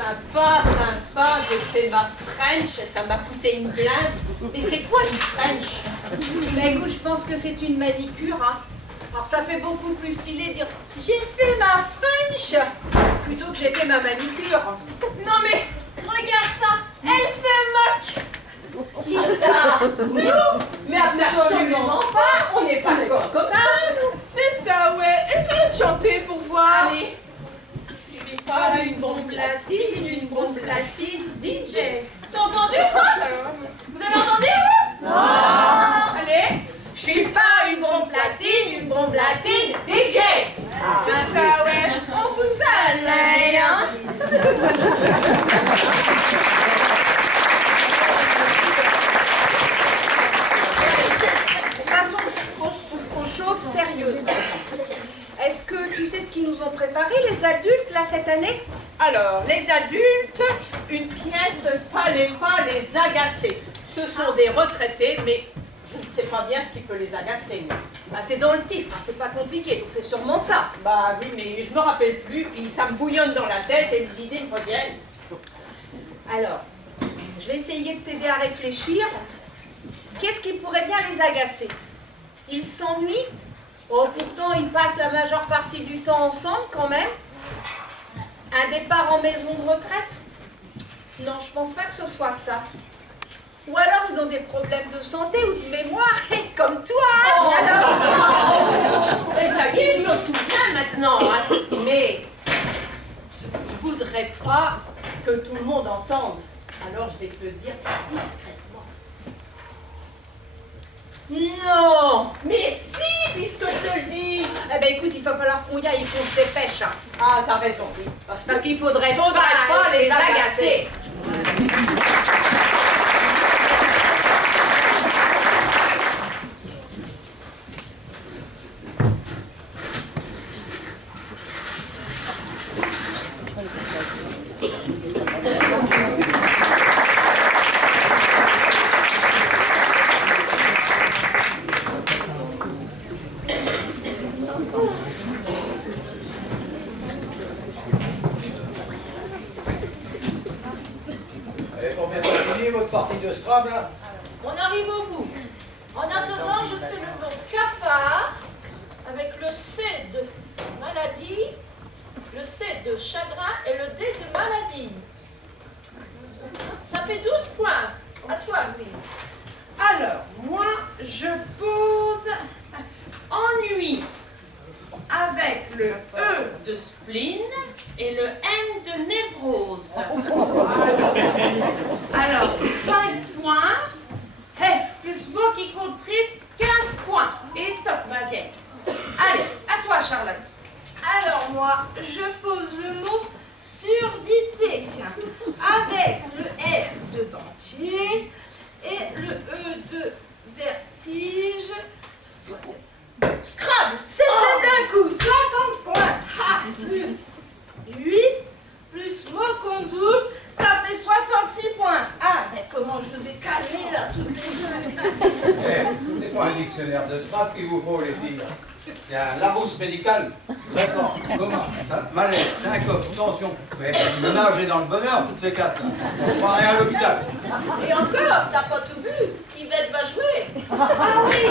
sympa, j'ai fait ma French, ça m'a coûté une blinde. Mais c'est quoi une French? Bah écoute, je pense que c'est une manicure, hein. Alors ça fait beaucoup plus stylé de dire « j'ai fait ma French » plutôt que j'ai fait ma manicure. Non mais, regarde ça, elle se moque. Qui ça? Nous? Mais absolument pas, on n'est pas d'accord comme ça. C'est ça, ouais. Essayez de chanter pour voir. Allez. Pas une bombe platine, DJ. T'as entendu, toi? Vous avez entendu, vous? Non. Allez. Je suis pas une bombe platine, DJ. C'est ça, ouais. On vous a à l'œil, hein. Passons aux choses sérieuses. Est-ce que tu sais ce qu'ils nous ont préparé, les adultes, là, cette année? Alors, les adultes, une pièce, fallait pas les agacer. Ce sont des retraités, mais je ne sais pas bien ce qui peut les agacer. Bah, c'est dans le titre, hein, c'est pas compliqué, donc c'est sûrement ça. Bah oui, mais je me rappelle plus, puis ça me bouillonne dans la tête et les idées me reviennent. Alors, je vais essayer de t'aider à réfléchir. Qu'est-ce qui pourrait bien les agacer? Ils s'ennuient? Oh, pourtant, ils passent la majeure partie du temps ensemble, quand même. Un départ en maison de retraite? Non, je pense pas que ce soit ça. Ou alors, ils ont des problèmes de santé ou de mémoire, comme toi. Oh, alors... mais ça y est, je me souviens maintenant. Hein. Mais je voudrais pas que tout le monde entende. Alors, je vais te le dire discrètement. Non! Mais si, puisque je te le dis. Eh ben écoute, il va falloir qu'on y aille et qu'on se dépêche. Hein. Ah, t'as raison, oui. Parce qu'il faudrait pas les agacer. De Scrabble, là. On arrive au bout. En attendant, je fais le mot cafard avec le C de maladie, le C de chagrin et le D de maladie. Ça fait 12 points. À toi, Louise. Alors, moi, je pose ennui avec le E de spleen et le N de névrose. Alors, 5 points, plus moi qui contribue 15 points. Et top, ma vieille. Allez, à toi, Charlotte. Alors moi, je pose le mot surdité avec le R de dentier et le E de vertige. Scrabble, c'était d'un coup 50 points. Ha, plus 8, plus mot qu'on double, ça fait 66 points. Ah, mais comment je vous ai calmé là, toutes les deux. C'est pas un dictionnaire de Scrabble qu'il vous faut, les filles. C'est un Larousse médical. D'accord. Comment ça? Malaise, syncope, tension. Mais nagez dans le bonheur, toutes les quatre. On se croirait à l'hôpital. Et encore, t'as pas tout vu. Yvette va jouer. Ah oui,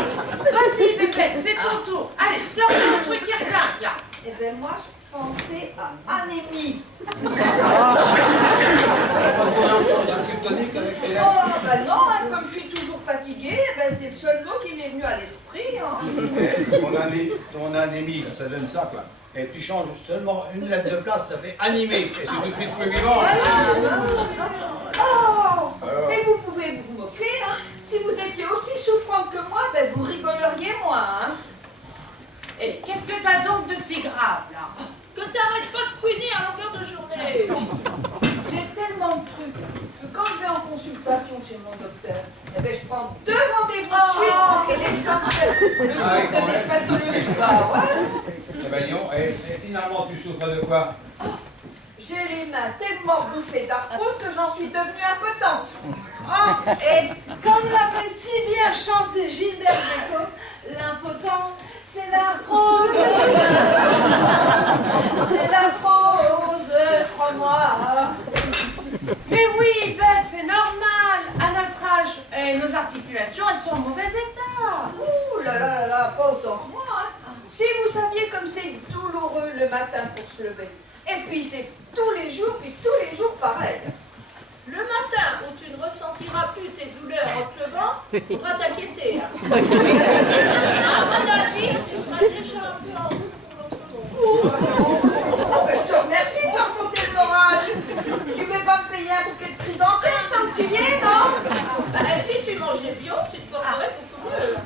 vas-y, Pépette, c'est ton tour. Allez, sors le truc qui regarde, là. Eh bien moi, je pensais à anémie. On va trouver autre chose d'un plus tonique avec les lettres. Oh, ben non, hein, comme je suis toujours fatiguée, ben c'est le seul mot qui m'est venu à l'esprit. Hein. Ton anémie, ça donne ça, quoi. Et tu changes seulement une lettre de place, ça fait animé. Et c'est tout de suite plus vivant. Oh, Alors. et vous pouvez vous moquer, hein. Si vous étiez aussi souffrante que moi, ben vous rigoleriez moins, hein. Et qu'est-ce que t'as donc de si grave, là? Que t'arrêtes pas de fouiner à longueur de journée. J'ai tellement de trucs que quand je vais en consultation chez mon docteur, eh ben je prends 2 rendez-vous de suite pour qu'elle ait le Ah oui, jour quand de mes même. pathologies. Bah ouais. Eh ben, non, et finalement, tu souffres de quoi? J'ai les mains tellement bouffées d'arthrose que j'en suis devenue impotente. Oh, et comme l'avait si bien chanté Gilbert Bécaud, l'impotent, c'est l'arthrose. C'est l'arthrose, crois-moi. puis c'est tous les jours pareil. Le matin où tu ne ressentiras plus tes douleurs en pleuvant, faudra t'inquiéter. Hein. À mon avis, tu seras déjà un peu en route pour l'autre monde. Je te remercie de remonter le moral. Tu veux pas me payer un bouquet de chrysanthèmes tant que tu y es, non? Bah, si tu mangeais bio, tu te porterais beaucoup mieux.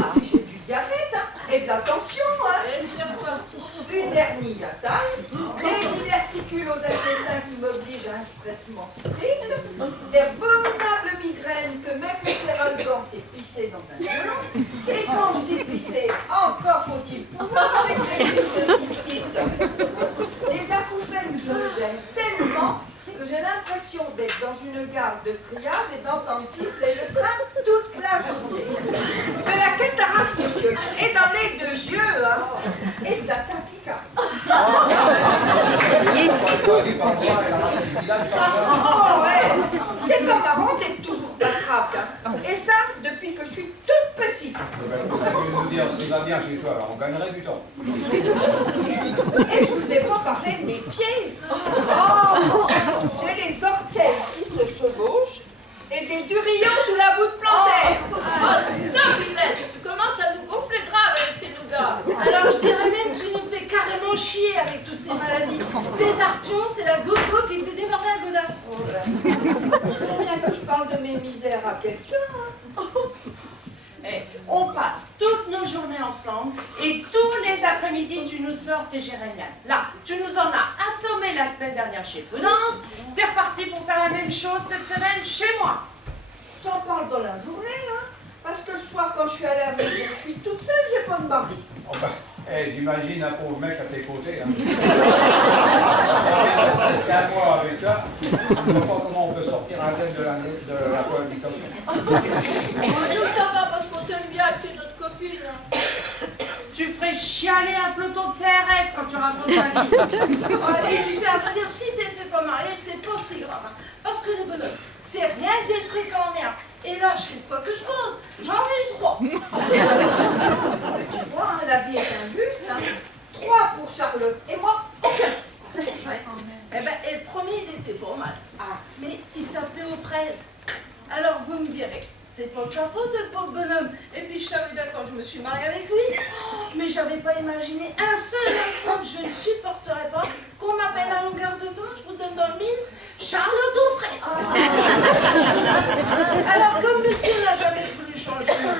Ah, puis j'ai du diabète, hein, et de la tension, hein. Et c'est reparti. Une hernie à taille, des diverticules aux intestins qui m'obligent à un traitement strict, des abominables migraines que même le Ferralgan s'est pissé dans un violon, et quand je dis pisser, encore faut-il pouvoir avec les cystites. Des acouphènes qui me gênent tellement que j'ai l'impression d'être dans une gare de triage et d'entendre siffler le train toute la journée. De la cataracte, monsieur, et dans les deux yeux, hein, et de la taquica. Oh ouais, c'est pas marrant d'être toujours patraque, hein. Et ça, depuis que je suis toute petite. Ça veut nous dire ce qui va bien chez toi, alors on gagnerait du temps. Et je vous ai pas parlé de mes pieds. Oh, j'ai les orteils qui se chevauchent et des durillons sous la voûte plantaire. Oh, stop, Yvette, tu commences à nous gonfler grave avec tes nougats. Alors je dirais même que tu nous fais carrément chier avec toutes tes maladies. Des arpions, c'est la goutte d'eau qui fait déborder la godasse. Il faut bien que je parle de mes misères à quelqu'un. Eh, on passe toutes nos journées ensemble et tous les après-midi tu nous sors tes géréniales. Là, tu nous en as assommé la semaine dernière chez Prudence, t'es reparti pour faire la même chose cette semaine chez moi. J'en parle dans la journée, hein. Parce que le soir, quand je suis à la maison, je suis toute seule, j'ai pas de mari. Oh bah, j'imagine un pauvre mec à tes côtés. Hein. Reste qu'un mois avec toi, je ne vois pas comment on peut sortir indemne de la cohabitation. Nous, ça va parce qu'on t'aime bien que t'es notre copine. Tu ferais chialer un peloton de CRS quand tu racontes ta vie. Et tu sais, à vrai dire, si t'étais pas mariée, c'est pas si grave. Hein. Parce que les bonhommes, c'est rien que des trucs en merde. Et là, je sais de quoi que je cause. J'en ai eu 3. Tu vois, hein, la vie est injuste. Hein. 3 pour Charlotte et moi, aucun. Ouais. Eh ben, et le premier, il était pas mal. Mais il s'appelait aux fraises. Alors vous me direz, c'est pas de sa faute le pauvre bonhomme. Et puis je savais bien quand je me suis mariée avec lui. Oh, mais j'avais pas imaginé un seul instant que je ne supporterais pas qu'on m'appelle à longueur de temps, je vous donne dans le mille, Charlotte aux fraises. Alors comme monsieur n'a jamais voulu changer de nom,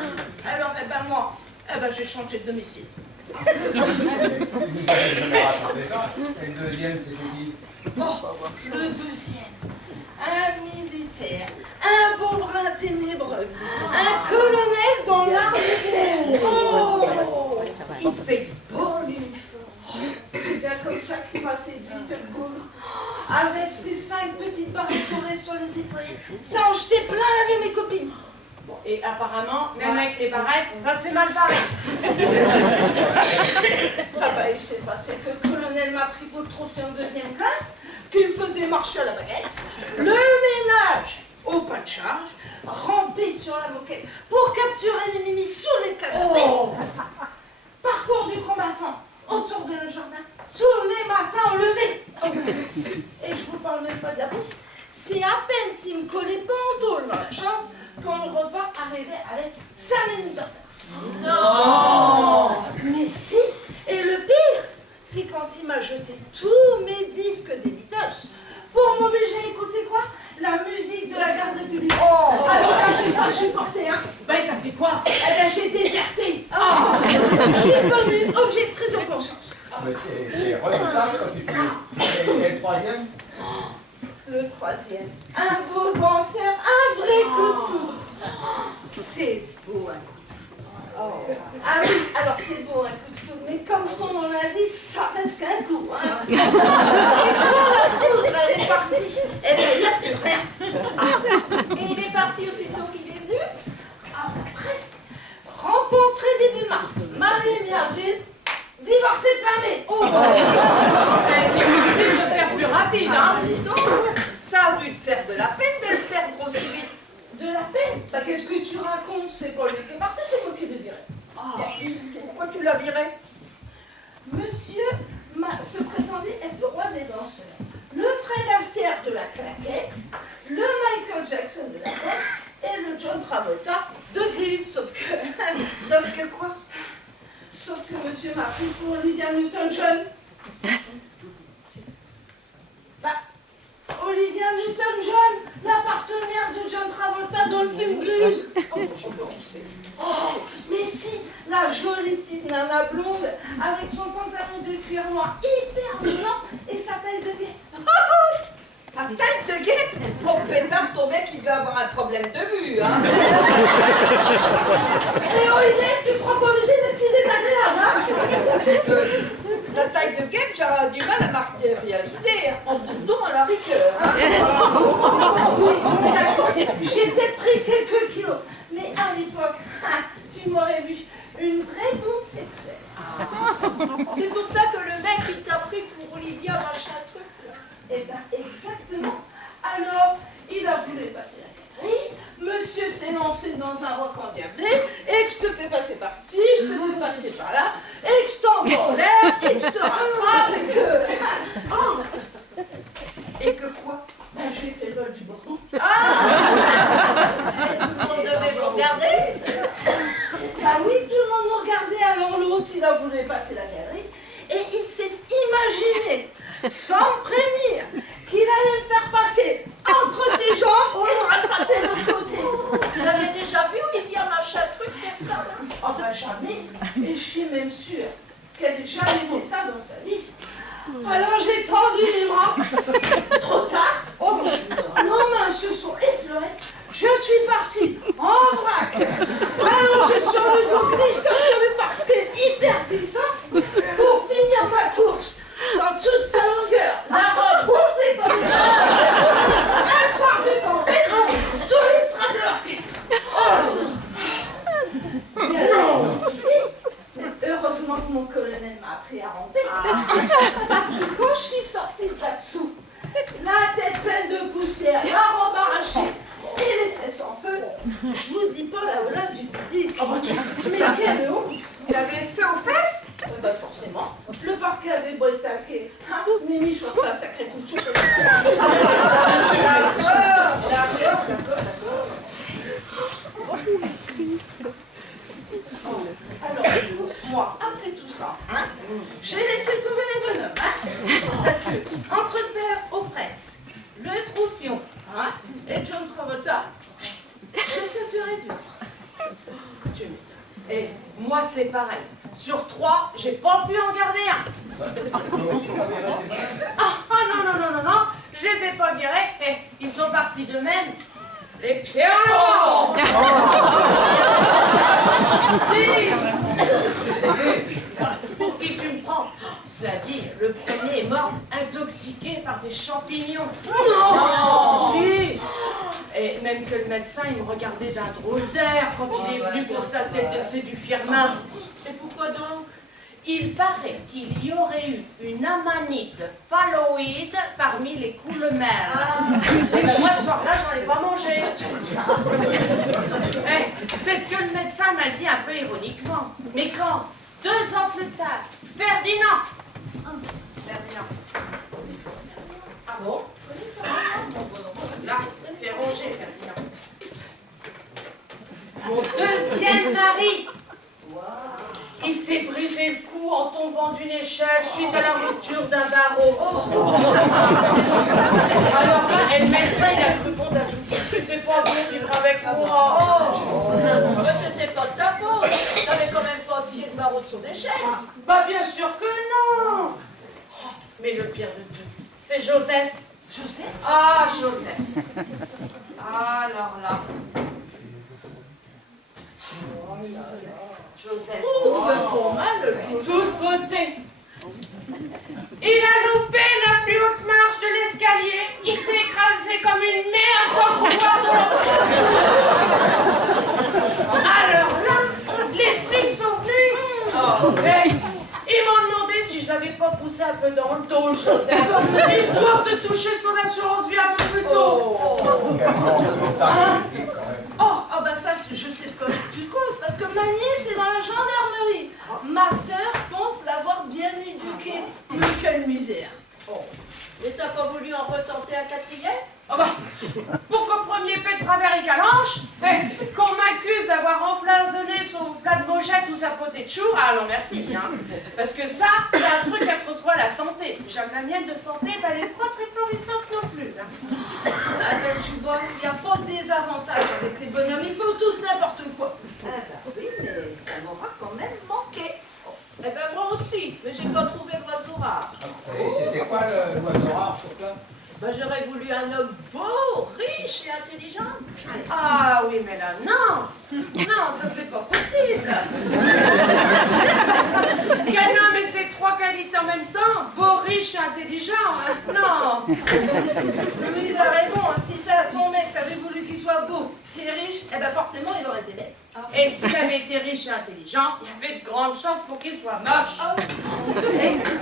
alors moi, j'ai changé de domicile. Tu nous avais jamais raconté ça. Et le deuxième, c'était qui? Oh, le deuxième, un militaire, un beau brun ténébreux, un colonel dans l'armée. Oh, il fait du beau l'uniforme. C'est bien comme ça qu'il m'a séduit, le bougre. Avec ses 5 petites barrettes dorées sur les épaules. Ça en jetait plein la vie mes copines. Et apparemment, même avec les barrettes, ça c'est mal barré. Il s'est passé que le colonel m'a pris pour le trophée en 2e classe, qu'il faisait marcher à la baguette, le ménage au pas de charge, ramper sur la moquette pour capturer l'ennemi sous les canapés. Oh. Parcours du combattant autour de le jardin, tous les matins au lever. Et je vous parle même pas de la bouffe. C'est à peine s'il me collait pas en tôle dans la chambre quand le repas arrivait avec 5 minutes de retard. Non. Mais si. Et le pire, c'est quand il m'a jeté tous mes disques des Beatles pour m'obliger à écouter quoi? La musique de la garde républicaine. Oh. Alors là, j'ai pas supporté, hein. Ben t'as fait quoi? J'ai déserté. Oh. Je suis devenue objectrice de conscience. Mais t'es redoutable quand tu fais. Et le troisième? Le 3e, un beau danseur, un vrai coup de foudre. C'est beau un coup de foudre. Oh. Ah oui, alors c'est beau un coup de foudre, mais comme son nom l'indique, ça reste qu'un coup. Hein. Et quand la foudre elle est partie, eh bien il n'y a plus rien. Et il est parti aussitôt qu'il est venu? Presque. Rencontré début mars, marié mi-avril, divorcé fin mai. Oh. Difficile de faire plus rapide, hein? Dis donc, ça a dû te faire de la peine de le perdre aussi vite. De la peine? Qu'est-ce que tu racontes? C'est pas lui qui est parti, c'est moi qui le dirai. Pourquoi tu l'as viré? Monsieur se prétendait être le roi des danses. prise pour Olivia Newton-John. Bah, Olivia Newton-John, la partenaire de John Travolta dans le film Grease. Oh, mais si, la jolie petite nana blonde avec son pantalon de cuir noir hyper mignon et sa taille de guêpe. Ta tête de guêpe? Oh pétard, ton mec il doit avoir un problème de vue, hein. Et oh, Hélène, tu crois pas obligé d'être si désagréable, hein? La taille de guêpe, j'aurais du mal à matérialiser, en bourdon à la rigueur. Hein. Oui, d'accord. J'ai peut-être pris quelques kilos, mais à l'époque, tu m'aurais vu une vraie bombe sexuelle. C'est pour ça que le mec il t'a pris pour Olivia machin truc là. Eh ben, exactement. Alors, il a voulu bâtir la galerie, monsieur s'est lancé dans un roc endiablé, et que je te fais passer par ici, je te fais passer par là, et que je t'envoie en l'air, et que je te rattrape, et que... Oh. Et que quoi? Ben, je lui ai fait le vol du bordon. Et tout le monde devait vous regarder. Ah oui, tout le monde nous regardait, alors l'autre, il a voulu épater la galerie, et il s'est imaginé, sans me prévenir, qu'il allait me faire passer entre ses jambes pour me rattraper de l'autre côté. Vous avez déjà vu Olivia machin truc faire ça là? Oh ben jamais, et je suis même sûre qu'elle n'ait jamais fait ça dans sa vie. Alors j'ai tendu les bras, trop tard, oh mon Dieu, nos mains se sont effleurées, je suis partie en vrac, allongée sur le dos, glissant sur le parquet, hyper glissant, pour finir ma course dans toute sa longueur, la robe gonflée comme ça, un soir de tempête, sous les strates de l'orchestre. Oh non, si, heureusement que mon colonel m'a appris à ramper, parce que quand je suis sortie de là-dessous, la tête pleine de poussière, la robe arrachée et les fesses en feu, je vous dis pas la hola du public. Mais quelle honte! Il avait fait aux fesses? Bah forcément, le parquet avait beau être taqué, hein, Mimi, je vois pas un sacré coup de chocolat. D'accord. Alors, moi, après tout ça, hein, j'ai laissé tomber les bonhommes, hein, parce que entre le père aux fraises, le Troufion, hein, et John Travolta, j'ai saturé dur. Tu m'étonnes. Et moi, c'est pareil. Sur 3, j'ai pas pu en garder un. Non, je les ai pas virés, et ils sont partis d'eux-mêmes. Les pieds en l'air. Si. Pour qui tu me prends? Cela dit, le premier est mort intoxiqué par des champignons. Non. Si. Et même que le médecin, il me regardait d'un drôle d'air quand il est venu constater le décès du Firmin. Et pourquoi donc? Il paraît qu'il y aurait eu une amanite phalloïde parmi les coups-le-mer. Et ben moi, ce soir-là, j'en ai pas mangé. C'est ce que le médecin m'a dit un peu ironiquement. Mais quand, 2 ans plus tard, Ferdinand. Ah bon? Là, t'es rongé, Ferdinand. Mon deuxième mari. Il s'est brisé le cou en tombant d'une échelle suite à la rupture d'un barreau. Alors là, et le médecin, il a cru bon d'ajouter que c'est pas bon de vivre avec moi. Mais c'était pas de ta faute. T'avais quand même pas scié le barreau de son échelle. Bah bien sûr que non. Oh, mais le pire de tout, c'est Joseph. Joseph? Ah, Joseph. Alors là. Joseph. Oh, ben pour mal, Toute beauté. Il a loupé la plus haute marche de l'escalier. Il s'est écrasé comme une merde dans le couloir de l'autre. Alors là, les flics sont venus. Et ils m'ont demandé si je l'avais pas poussé un peu dans le dos, Joseph. Histoire de toucher son assurance vie un peu plus tôt. Oh, bah ça, je sais de quoi tu causes, parce que ma nièce est dans la gendarmerie. Ma sœur pense l'avoir bien éduquée. Mais quelle misère. Et t'as pas voulu en retenter un 4e? Oh bah, pour qu'au premier pet de travers il calanche, qu'on m'accuse d'avoir empoisonné son plat de mochette ou sa sa potée de chou, ah non merci, hein. Parce que ça, c'est un truc à se retrouver à la santé. Chaque la mienne de santé, bah, elle n'est pas très florissante non plus. Hein. Ah ben tu vois, il n'y a pas de désavantage avec les bonhommes, ils font tous n'importe quoi. Ah bah oui, mais ça m'aura quand même manqué. Eh ben moi aussi, mais j'ai pas trouvé l'oiseau rare. Et c'était quoi l'oiseau rare sur là? Ben j'aurais voulu un homme beau, riche et intelligent. Ah oui, mais là, non. Non, ça c'est pas possible. Quel homme et ses trois qualités en même temps, beau, riche et intelligent, hein. Non. Louise a raison, hein. Si ton mec t'avait voulu qu'il soit beau et riche, eh ben forcément il aurait été bête. Et s'il avait été riche et intelligent, il y avait de grandes chances pour qu'il soit moche.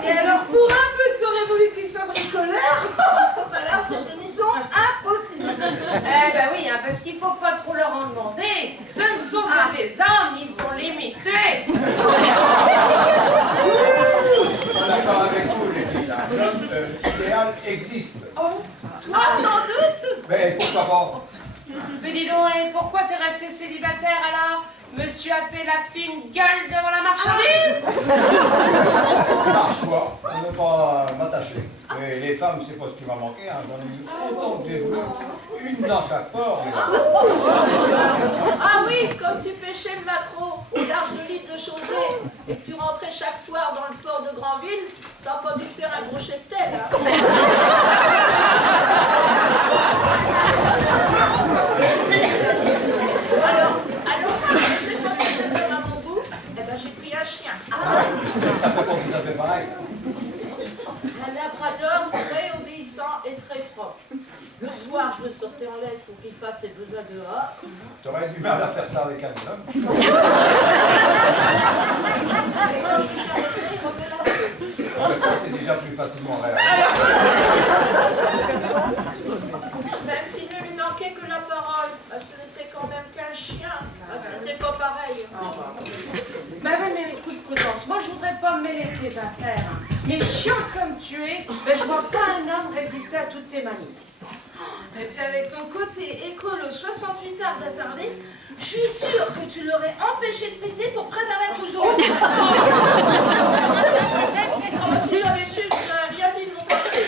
Et alors pour un peu que t'aurais voulu qu'il soit bricoleur, bah là c'était mission impossible. Eh ben oui, hein, parce qu'il faut pas trop leur en demander. Ce ne sont pas des hommes, ils sont limités. Je suis d'accord avec vous, les filles. Là. L'homme idéal existe. Toi sans doute. Mais pourquoi pas? Mais dis donc, et pourquoi t'es resté célibataire alors? Monsieur a fait la fine gueule devant la marchandise? Par choix, on ne veut pas m'attacher. Mais les femmes, c'est pas ce qui m'a manqué. Hein. J'en ai eu autant que j'ai voulu. Une dans chaque port. Ah oui, comme tu pêchais le maquereau au large de l'île de Chausey et que tu rentrais chaque soir dans le port de Granville, ça n'a pas dû te faire un gros cheptel. Hein. Alors, j'ai pas mis de à mon goût, eh ben j'ai pris un chien. Ça fait pas tout à fait pareil. Un labrador très obéissant et très propre. Le soir, je le sortais en laisse pour qu'il fasse ses besoins dehors. T'aurais du mal à faire ça avec un homme. Et quand je le caressais, il revenait la queue. Ça, c'est déjà plus facilement réalisé. Même s'il ne lui manquait que la parole, bah, ce n'était quand même qu'un chien. Bah, c'était pas pareil. Bah oui, mais écoute, Prudence, moi je voudrais pas me mêler de tes affaires. Hein. Mais chiant comme tu es, ben, je vois pas un homme résister à toutes tes manies. Et puis avec ton côté écolo 68 heures d'attardé, je suis sûre que tu l'aurais empêché de péter pour préserver ton jour. Ah, si j'avais su, je n'aurais rien dit de mon côté.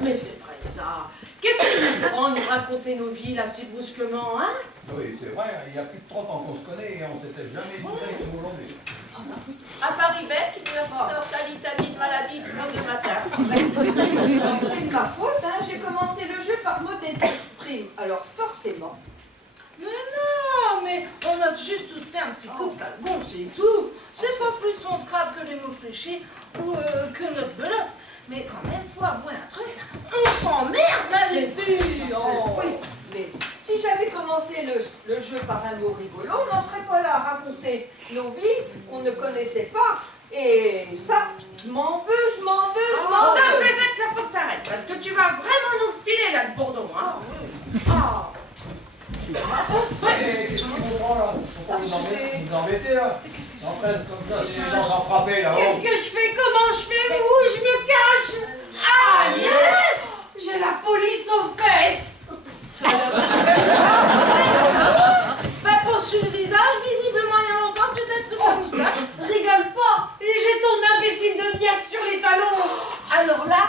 Mais c'est vrai ça. Qu'est-ce que tu prends nous raconter nos vies là si brusquement, hein? Oui, c'est vrai, il y a plus de 30 ans qu'on se connaît et on s'était jamais dit comme aujourd'hui. À Paris-Bête, qui nous sort sa litanie de maladie tous les matins. C'est de ma faute, hein. J'ai commencé le jeu par mot d'esprit. Alors forcément. Mais non, mais on a juste tout fait un petit coup de talgon, c'est tout. C'est pas plus ton scrap que les mots fléchés ou que notre belote. Mais quand même, faut avouer un truc, on s'emmerde là, les filles. Oh. Oui, mais si j'avais commencé le jeu par un mot rigolo, on n'en serait pas là à raconter nos vies qu'on ne connaissait pas. Et ça, je m'en veux, je m'en veux, je m'en Stop, veux. Bébête, là faut que t'arrêtes, parce que tu vas vraiment nous filer là le bourdon, hein? Ah. Mais qu'est-ce qu'il vous prend là? Pourquoi vous embêtez là? En fait, comme ça, c'est les gens s'en frapper là-haut. Qu'est-ce que je fais? Comment je fais? Où je me cache? Ah yes! J'ai la police aux fesses! Bah pour sur le visage, visiblement il y a longtemps que tu testes sa moustache. Rigole pas! J'ai ton imbécile de niaise sur les talons! Alors là,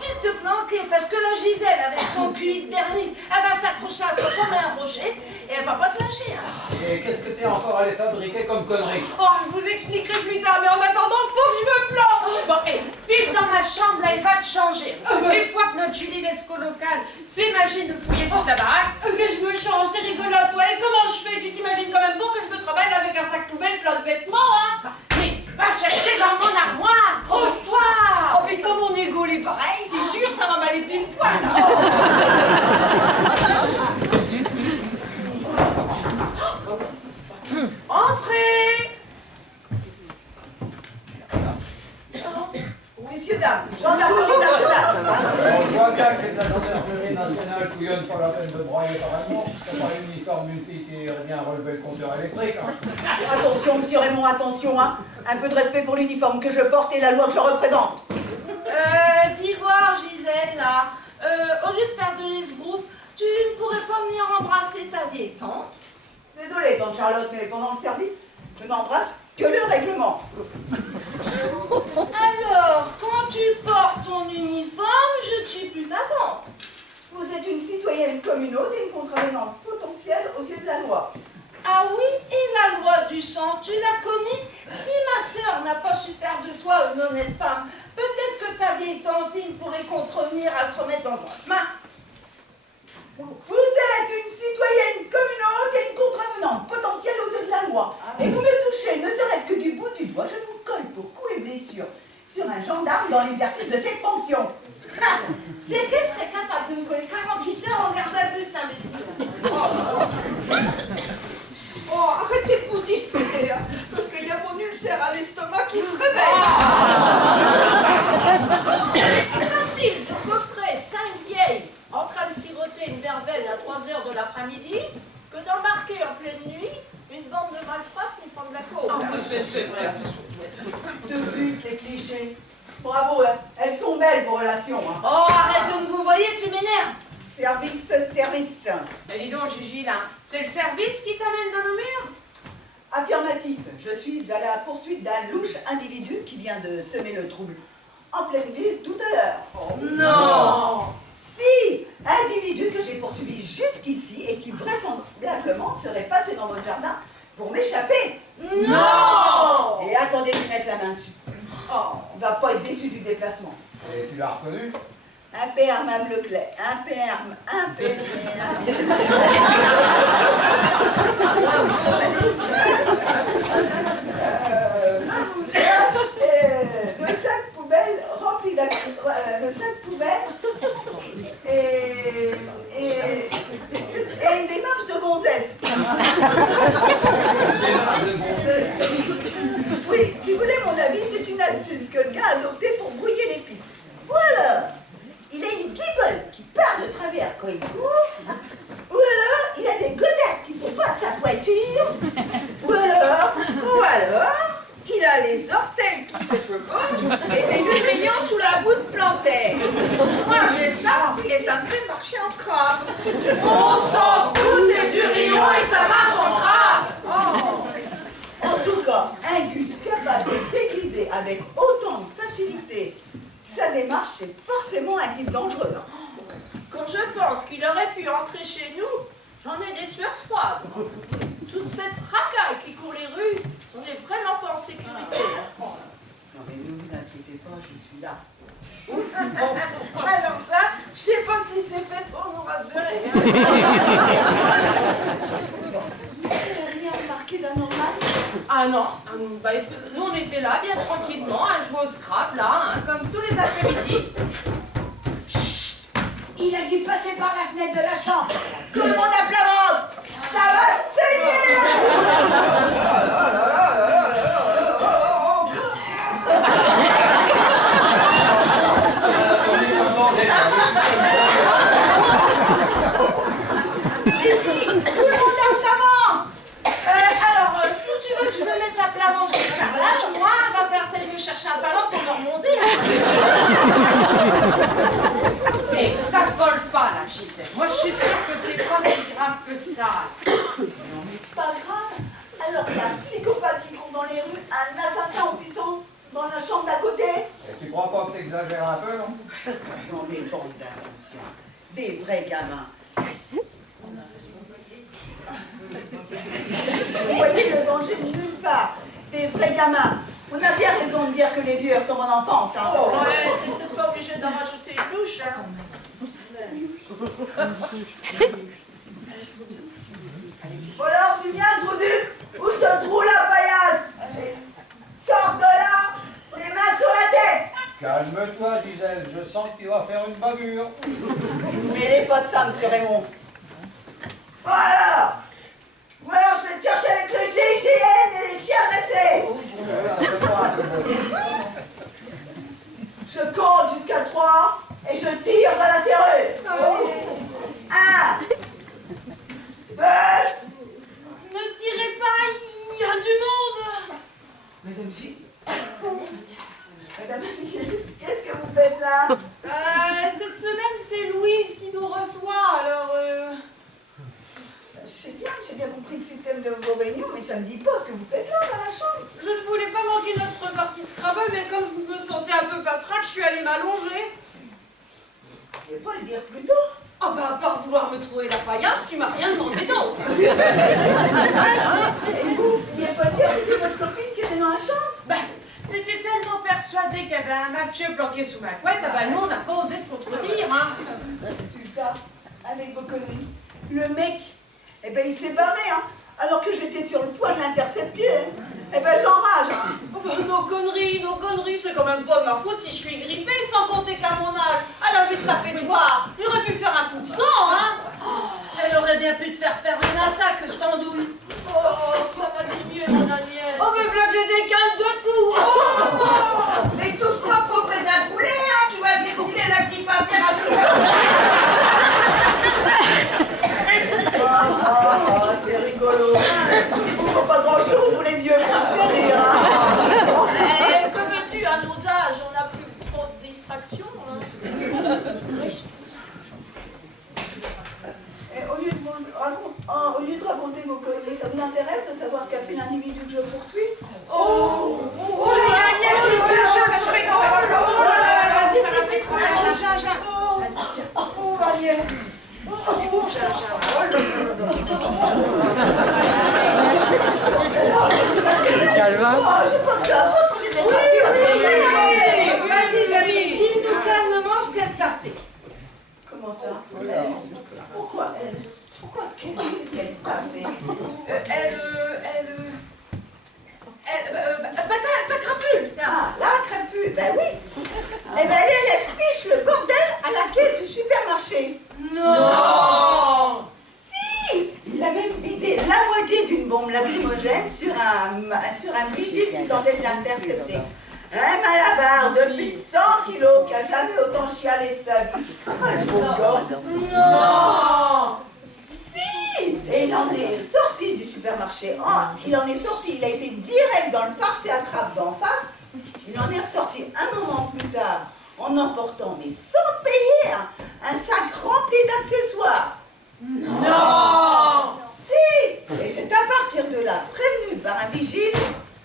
file te planquer parce que la Gisèle avec son cul de bernie, elle va s'accrocher à toi comme un rocher et elle va pas te lâcher. Hein. Et qu'est-ce que t'es encore allé fabriquer comme connerie? Oh, je vous expliquerai plus tard, mais en attendant, faut que je me plante! Bon, et file dans ma chambre là, il va te changer. Parce que des fois que notre Julie l'esco locale s'imagine de fouiller toute la baraque. Que je me change, t'es rigolote, toi, et comment je fais? Tu t'imagines quand même pas que je me travaille avec un sac poubelle plein de vêtements, hein? Mais va chercher dans mon armoire. Oh, toi. Oh, mais comme mon égo est pareil, c'est sûr, ça va m'aller pile poil. Entrez. Messieurs, dames, gendarmerie nationale. On voit bien que la gendarmerie nationale couillonne pas la peine de broyer par allemand. C'est pas l'uniforme d'une fille qui vient relever le compteur électrique. Hein. Attention, monsieur Raymond, attention, hein. Un peu de respect pour l'uniforme que je porte et la loi que je représente. Dis voir Gisèle là, au lieu de faire de l'esbrouf, tu ne pourrais pas venir embrasser ta vieille tante? Désolée, tante Charlotte, mais pendant le service, je n'embrasse ton uniforme, je ne suis plus ta tante. Vous êtes une citoyenne communauté et une contravenante potentielle aux yeux de la loi. Ah oui, et la loi du sang, tu la connais? Si ma sœur n'a pas su faire de toi une honnête femme, peut-être que ta vieille tantine pourrait contrevenir à te remettre dans droite main. Vous êtes une citoyenne communauté et une contravenante potentielle aux yeux de la loi. Et vous me touchez, ne serait-ce que du bout du doigt, je vous colle pour coups et blessures sur un gendarme dans l'exercice de cette fonction. Ah, c'est qu'elle serait capable de me coller 48 heures en garde à vue, cet imbécile. Oh, arrêtez de vous disputer, hein, parce qu'il y a mon ulcère à l'estomac qui se réveille. C'est facile de coffrer 5 vieilles en train de siroter une verveine à 3h de l'après-midi que d'embarquer en pleine nuit une bande de malfrats sniffant de la côte. C'est vrai. De zut, les clichés. Bravo, hein. Elles sont belles vos relations. Hein. Oh, arrête de me vous voyez, tu m'énerves. Service. Mais dis donc, Gigi, là, c'est le service qui t'amène dans nos murs? Affirmatif. Je suis à la poursuite d'un louche individu qui vient de semer le trouble en pleine ville tout à l'heure. Oh, non. Si, individu que j'ai poursuivi jusqu'ici et qui vraisemblablement serait passé dans votre jardin pour m'échapper. Non. Et attendez qu'il mette la main dessus. Oh, il va pas être déçu du déplacement. Et tu l'as reconnu? Imperme Leclerc, imperme. Le sac poubelle rempli le sac poubelle et une démarche de gonzesse. Oui, si vous voulez mon avis, c'est une astuce que le gars a adoptée pour brouiller les pistes. Voilà. Il a une guibole qui part de travers quand il court, ou alors il a des godasses qui sont pas à sa voiture, ou alors Il a les orteils qui se chevauchent et des grillons sous la voûte plantaire. Moi j'ai ça et ça me fait marcher en crabe. On s'en fout des durillons et ta marche en crabe. Oh. En tout cas, un gus capable de déguiser avec autant de facilité sa démarche, c'est forcément un type dangereux. Quand je pense qu'il aurait pu entrer chez nous, j'en ai des sueurs froides. Toute cette racaille qui court les rues, on n'est vraiment pas en sécurité. Non mais ne vous inquiétez pas, je suis là. Alors ça, je sais pas si c'est fait pour nous rassurer. Vous n'avez rien remarqué d'anormal? Ah non, bah écoute, nous on était là bien tranquillement, à jouer au scrap là, hein, comme tous les après-midi. Il a dû passer par la fenêtre de la chambre. Tout le monde applaudit. Ça va saigner. J'ai dit, tout le monde applaudit. Alors, si tu veux que je me mette à plat manger le carrelage, moi, va faire tel me chercher un ballon pour me remonter. Mais t'affole pas là, Gisèle. Moi je suis sûre que c'est pas si grave que ça. Non mais pas grave. Alors qu'il y a un psychopathe qui court dans les rues, un assassin en puissance dans la chambre d'à côté. Et tu crois pas que t'exagères un peu, non? Non mais bande d'inconscients. Des vrais gamins. Vous voyez le danger nulle part. Des vrais gamins. On a bien raison de dire que les vieux retombent en enfance. Hein. Oh, ouais, t'es peut-être pas obligé d'en rajouter une louche, hein. Bon alors tu viens, Trouduc, ou je te troue la paillasse. Allez, sors de là, les mains sur la tête. Calme-toi, Gisèle, je sens que tu vas faire une bavure. Vous ne mêlez pas de ça, monsieur Raymond. Voilà. Ou alors je vais te chercher avec le GIGN et les chiens dressés. Je compte jusqu'à 3 et je tire dans la serrure. 1, 2. Ne tirez pas, il y a du monde. Madame G. Madame G, qu'est-ce que vous faites là? Cette semaine c'est Louise qui nous reçoit, alors J'ai bien compris le système de vos réunions, mais ça me dit pas ce que vous faites là, dans la chambre. je ne voulais pas manquer notre partie de Scrabble, mais comme je me sentais un peu patraque, je suis allée m'allonger. Je vais pas le dire plus tôt. Ah bah, à part vouloir me trouver la paillasse, tu m'as rien demandé d'autre. Et vous vouliez pas dire que c'était votre copine qui était dans la chambre? Ben, t'étais tellement persuadée qu'il y avait un mafieux bloqué sous ma couette, ah ben nous, on n'a pas osé te contredire, hein. Résultat, avec vos conneries, le mec, eh ben il s'est barré, hein, alors que j'étais sur le point de l'intercepter. Hein. Eh ben j'enrage. Hein. Oh bah, nos conneries, c'est quand même pas de ma faute si je suis grippée, sans compter qu'à mon âge, à la vue de taper toi, j'aurais pu faire un coup de sang, hein. Elle aurait bien pu te faire une attaque, je t'andouille. Oh, ça va diminuer, mon Agnès. Oh, mais voilà que j'ai des cannes de coups. Oh, Mais touche pas trop près d'un poulet, hein, tu vas dire qu'il est la grippe aviaire à tout Oh, c'est rigolo. Il vous faut pas grand chose, vous les vieux, mais ça me fait rire. Hein. Que veux-tu, à nos âges, on n'a plus trop de distractions, hein. Et au lieu de raconter vos conneries, ça vous intéresse de savoir ce qu'a fait l'individu que je poursuis? Oh Agnès, Oh, j'ai pas que ça à foutre, j'ai des gratuits. Vas-y, Camille, dis-nous calmement ce qu'elle t'a fait. Comment ça? Pourquoi elle? Pourquoi qu'est-ce qu'elle t'a fait? Ta crapule, tiens. Ah, la crapule, ben oui. Eh ben elle fiche le bordel à la caisse du supermarché. Non. Si, il a même vidé la moitié d'une bombe lacrymogène sur un vigile qui tentait de l'intercepter. Un malabar de plus de 100 kilos qui a jamais autant chialé de sa vie. Un pauvre gosse. Non. Si, et il en est sorti du supermarché. Oh, il en est sorti, il a été direct dans le farce et attrape d'en face. Il en est ressorti un moment plus tard en emportant, mais sans payer, un sac rempli d'accessoires. Non. Si, et c'est à partir de là, prévenu par un vigile,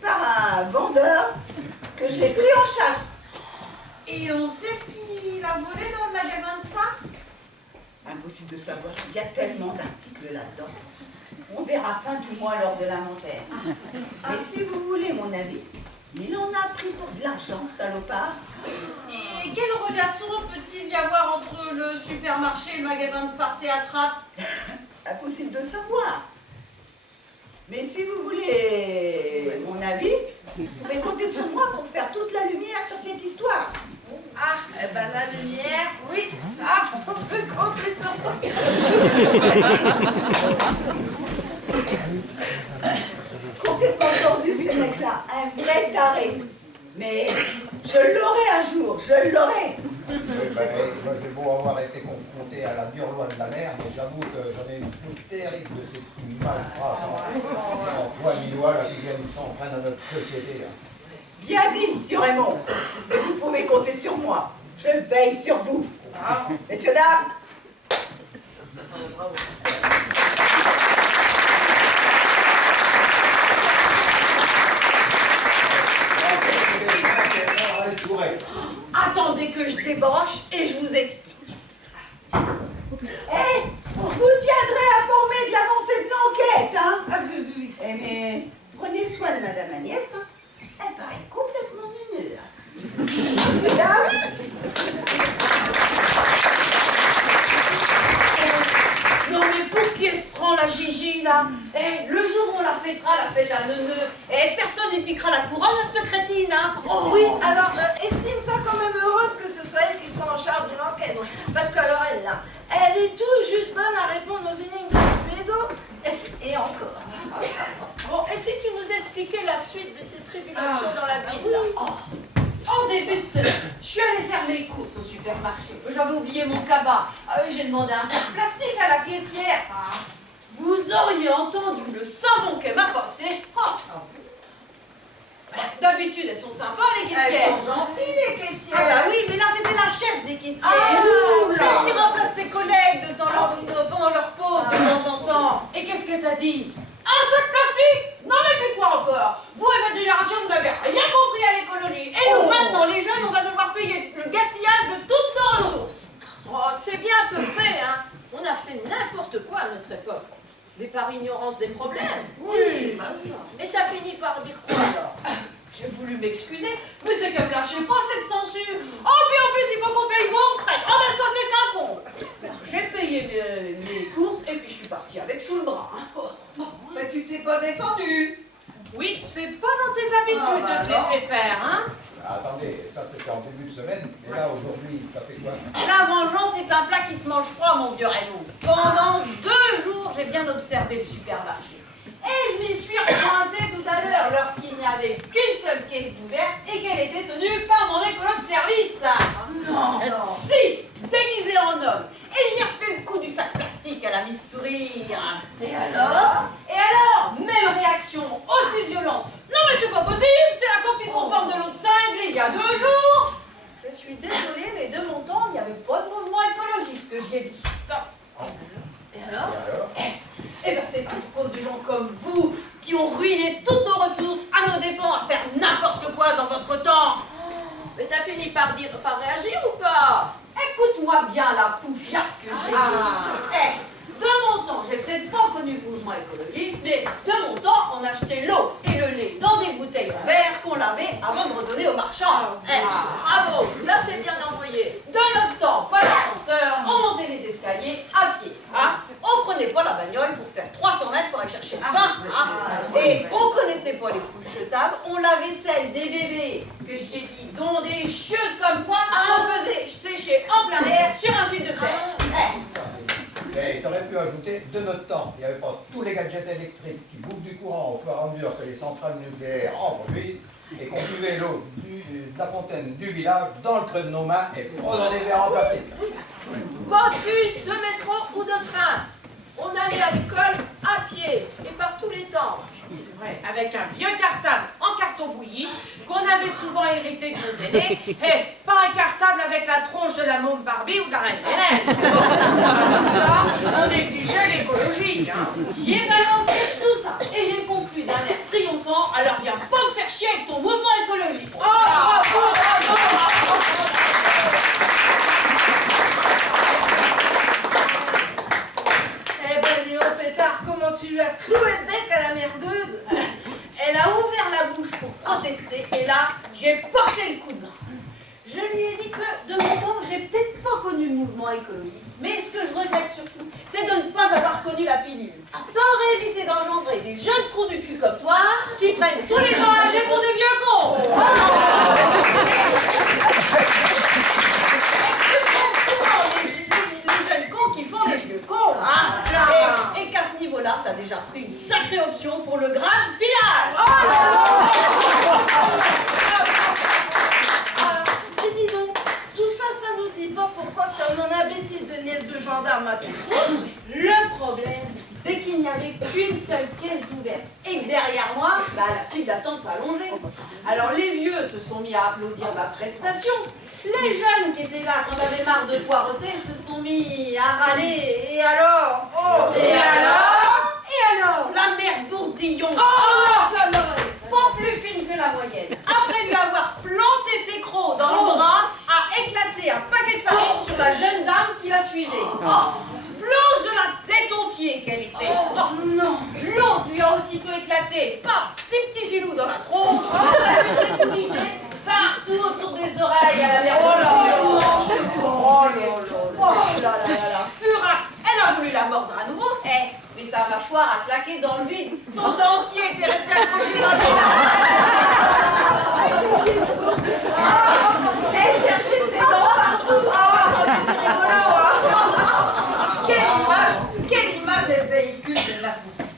par un vendeur, que je l'ai pris en chasse. Et on sait ce qu'il a volé dans le magasin de farce? Impossible de savoir, il y a tellement d'articles là-dedans. On verra fin du mois lors de l'inventaire. Mais si vous voulez mon avis, il en a pris pour de l'argent, salopard. Et quelle relation peut-il y avoir entre le supermarché et le magasin de farce et attrape? Impossible de savoir. Mais si vous voulez mon avis, vous pouvez compter sur moi pour faire toute la lumière sur cette histoire. Ah, eh ben la lumière, oui, ça, on peut compter sur toi. Complètement tordu ces mecs-là, un vrai taré. Mais je l'aurai un jour, je l'aurai. Oui, ben, moi j'ai beau avoir été confronté à la dure loi de la mer, mais j'avoue que j'en ai une plus terrible de ces petits malfrats sans foi ni loi là, qui viennent s'entraîner dans notre société. Là. Bien dit, monsieur Raymond. Et vous pouvez compter sur moi. Je veille sur vous. Messieurs, dames. Attendez que je débauche et je vous explique. Eh, vous tiendrez informé de l'avancée de l'enquête, hein? Eh mais, prenez soin de Madame Agnès, hein? Elle paraît complètement nulle. Messieurs, dames. Non mais pour qui elle se prend la Gigi là? Eh, le jour où on la fêtera, la fête à neuneu, eh, personne ne piquera la couronne à cette crétine, hein? Oh oui, alors estime-toi quand même heureuse que ce soit elle qui soit en charge de l'enquête. Parce que alors elle là, elle est tout juste bonne à répondre aux énigmes de Pédo. Et encore. Bon, et si tu nous expliquais la suite de tes tribulations dans la ville là? En début de semaine, je suis allée faire mes courses au supermarché. J'avais oublié mon cabas. J'ai demandé un sac plastique à la caissière. Vous auriez entendu le savon qu'elle m'a passé. Oh. D'habitude, elles sont sympas, les caissières. Elles sont gentilles, les caissières. Ah bah oui, mais là, c'était la chef des caissières. Oula. Celle qui remplace ses collègues pendant leur pause de temps en temps. Et qu'est-ce qu'elle t'a dit? Un sac plastique? Non mais puis quoi encore? Vous et votre génération, vous n'avez rien compris à l'écologie. Et nous, maintenant, les jeunes, on va devoir c'est bien à peu près, hein. On a fait n'importe quoi à notre époque. Mais par ignorance des problèmes. Oui. Et t'as fini par dire quoi alors? J'ai voulu m'excuser, mais c'est qu'elle me lâchait pas cette censure. Oh, puis en plus, il faut qu'on paye vos retraites. Oh, ben ça, c'est qu'incombe. Alors, j'ai payé mes courses et puis je suis partie avec sous le bras. Hein. Mais tu t'es pas défendu. Oui, c'est pas dans tes habitudes de te laisser faire, hein? Attendez, ça c'était en début de semaine, et là aujourd'hui, ça fait quoi? La vengeance est un plat qui se mange froid, mon vieux Raymond. Pendant 2 jours, j'ai bien observé le supermarché. Et je m'y suis repointée tout à l'heure lorsqu'il n'y avait qu'une seule caisse ouverte et qu'elle était tenue par mon écolo de service. Non. Si, déguisée en homme. Et je lui ai refait le coup du sac plastique à la mise sourire. Et alors? Et alors, même réaction aussi violente. Non mais c'est pas possible, c'est la copie conforme de l'autre cinglé il y a 2 jours. Je suis désolée, mais de mon temps, il n'y avait pas de mouvement écologiste que j'y ai dit. Et alors? Eh ben c'est à cause de gens comme vous qui ont ruiné toutes nos ressources à nos dépens à faire n'importe quoi dans votre temps. Mais t'as fini par réagir ou pas? Écoute-moi bien la poufiasse que j'ai dit. De mon temps, j'ai peut-être pas connu le mouvement écologiste, mais de mon temps, on achetait l'eau et le lait dans des bouteilles en verre qu'on lavait avant de redonner aux marchands. Bravo, ça c'est bien envoyé. De notre temps, pas d'ascenseur, on montait les escaliers à pied. Hein. On prenait pas la bagnole pour faire 300 mètres pour aller chercher le pain. Hein. Et on connaissait pas les couches jetables, on lavait celles des bébés, que j'ai dit, dont des chieuses comme toi, on faisait sécher en plein air sur un fil de fer. Et t'aurais pu ajouter de notre temps. Il n'y avait pas tous les gadgets électriques qui bouffent du courant au fur et à mesure que les centrales nucléaires en produisent et qu'on buvait l'eau de la fontaine du village dans le creux de nos mains et pas dans des verres en plastique. Pas de bus, de métro ou de train. On allait à l'école à pied et par tous les temps. Ouais, avec un vieux cartable en carton bouilli qu'on avait souvent hérité de nos aînés, et pas un cartable avec la tronche de la môme Barbie ou de la Reine des Neiges. Ça, on négligeait l'écologie. Hein. J'ai balancé tout ça et j'ai conclu d'un air triomphant. Alors viens pas me faire chier avec ton mouvement écologiste. Oh, bravo, bravo. Eh ben dis donc, pétard, comment tu lui as cloué le bec à la merdeuse? Elle a ouvert la bouche pour protester et là, j'ai porté le coup de bras. Je lui ai dit que de mon temps, j'ai peut-être pas connu le mouvement écologiste, mais ce que je regrette surtout, c'est de ne pas avoir connu la pilule. Ça aurait évité d'engendrer des jeunes trous du cul comme toi qui prennent tous les gens âgés pour des vieux cons. Et ce sont souvent les jeunes cons qui font les vieux cons. Hein. Et qu'à ce niveau-là, t'as déjà pris une sacrée option pour le grade final. Oh là là. Et dis donc, tout ça, ça nous dit pas pourquoi t'as mon imbécile de nièce de gendarme à tes trousses? Le problème, c'est qu'il n'y avait qu'une seule caisse d'ouverte. Et que derrière moi, la file d'attente s'allongeait. Alors les vieux se sont mis à applaudir ma prestation. Les jeunes qui étaient là, quand on avait marre de poireauter, se sont mis à râler. Et alors? Oh! Et alors, la mère Bourdillon, Oh là là. pas plus fine que la moyenne, après lui avoir planté ses crocs dans le bras, a éclaté un paquet de farine sur la jeune dame qui la suivait. Blanche de la tête aux pieds qu'elle était. Non. L'autre lui a aussitôt éclaté, paf, 6 petits filous dans la tronche, elle a été partout autour des oreilles à la mère. Oh là là, furax, elle a voulu la mordre à nouveau, mais sa mâchoire a claqué dans le vide. Son dentier était resté accroché dans le elle cherchait ses dents partout. C'était rigolo, hein. Quelle image elle véhicule de la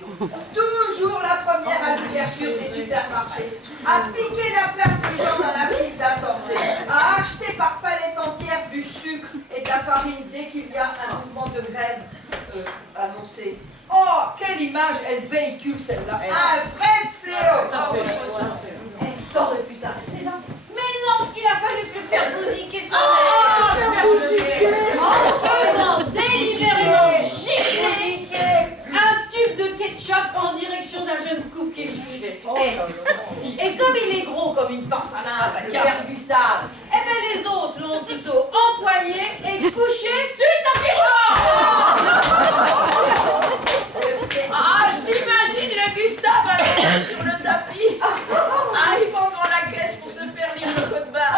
Bourdillon. Toujours la première à l'ouverture des supermarchés, à piquer la place des gens dans la file d'attente, à acheter par palette entière du sucre et de la farine dès qu'il y a un mouvement de grève annoncé. Oh, quelle image elle véhicule celle-là. Un vrai fléau. Ça aurait pu s'arrêter là. Mais non, il a fallu que le père bousiller sa mère. En faisant délibérément gicler un tube de ketchup en direction d'un jeune couple qui suivait. Et comme il est gros comme une pince à linge, le père Gustave, eh ben les autres l'ont aussitôt empoigné et couché sur le tapis roulant. Ah, je t'imagine le Gustave allongé sur le tapis. Ah, il va devant la caisse pour se faire lire le code barre.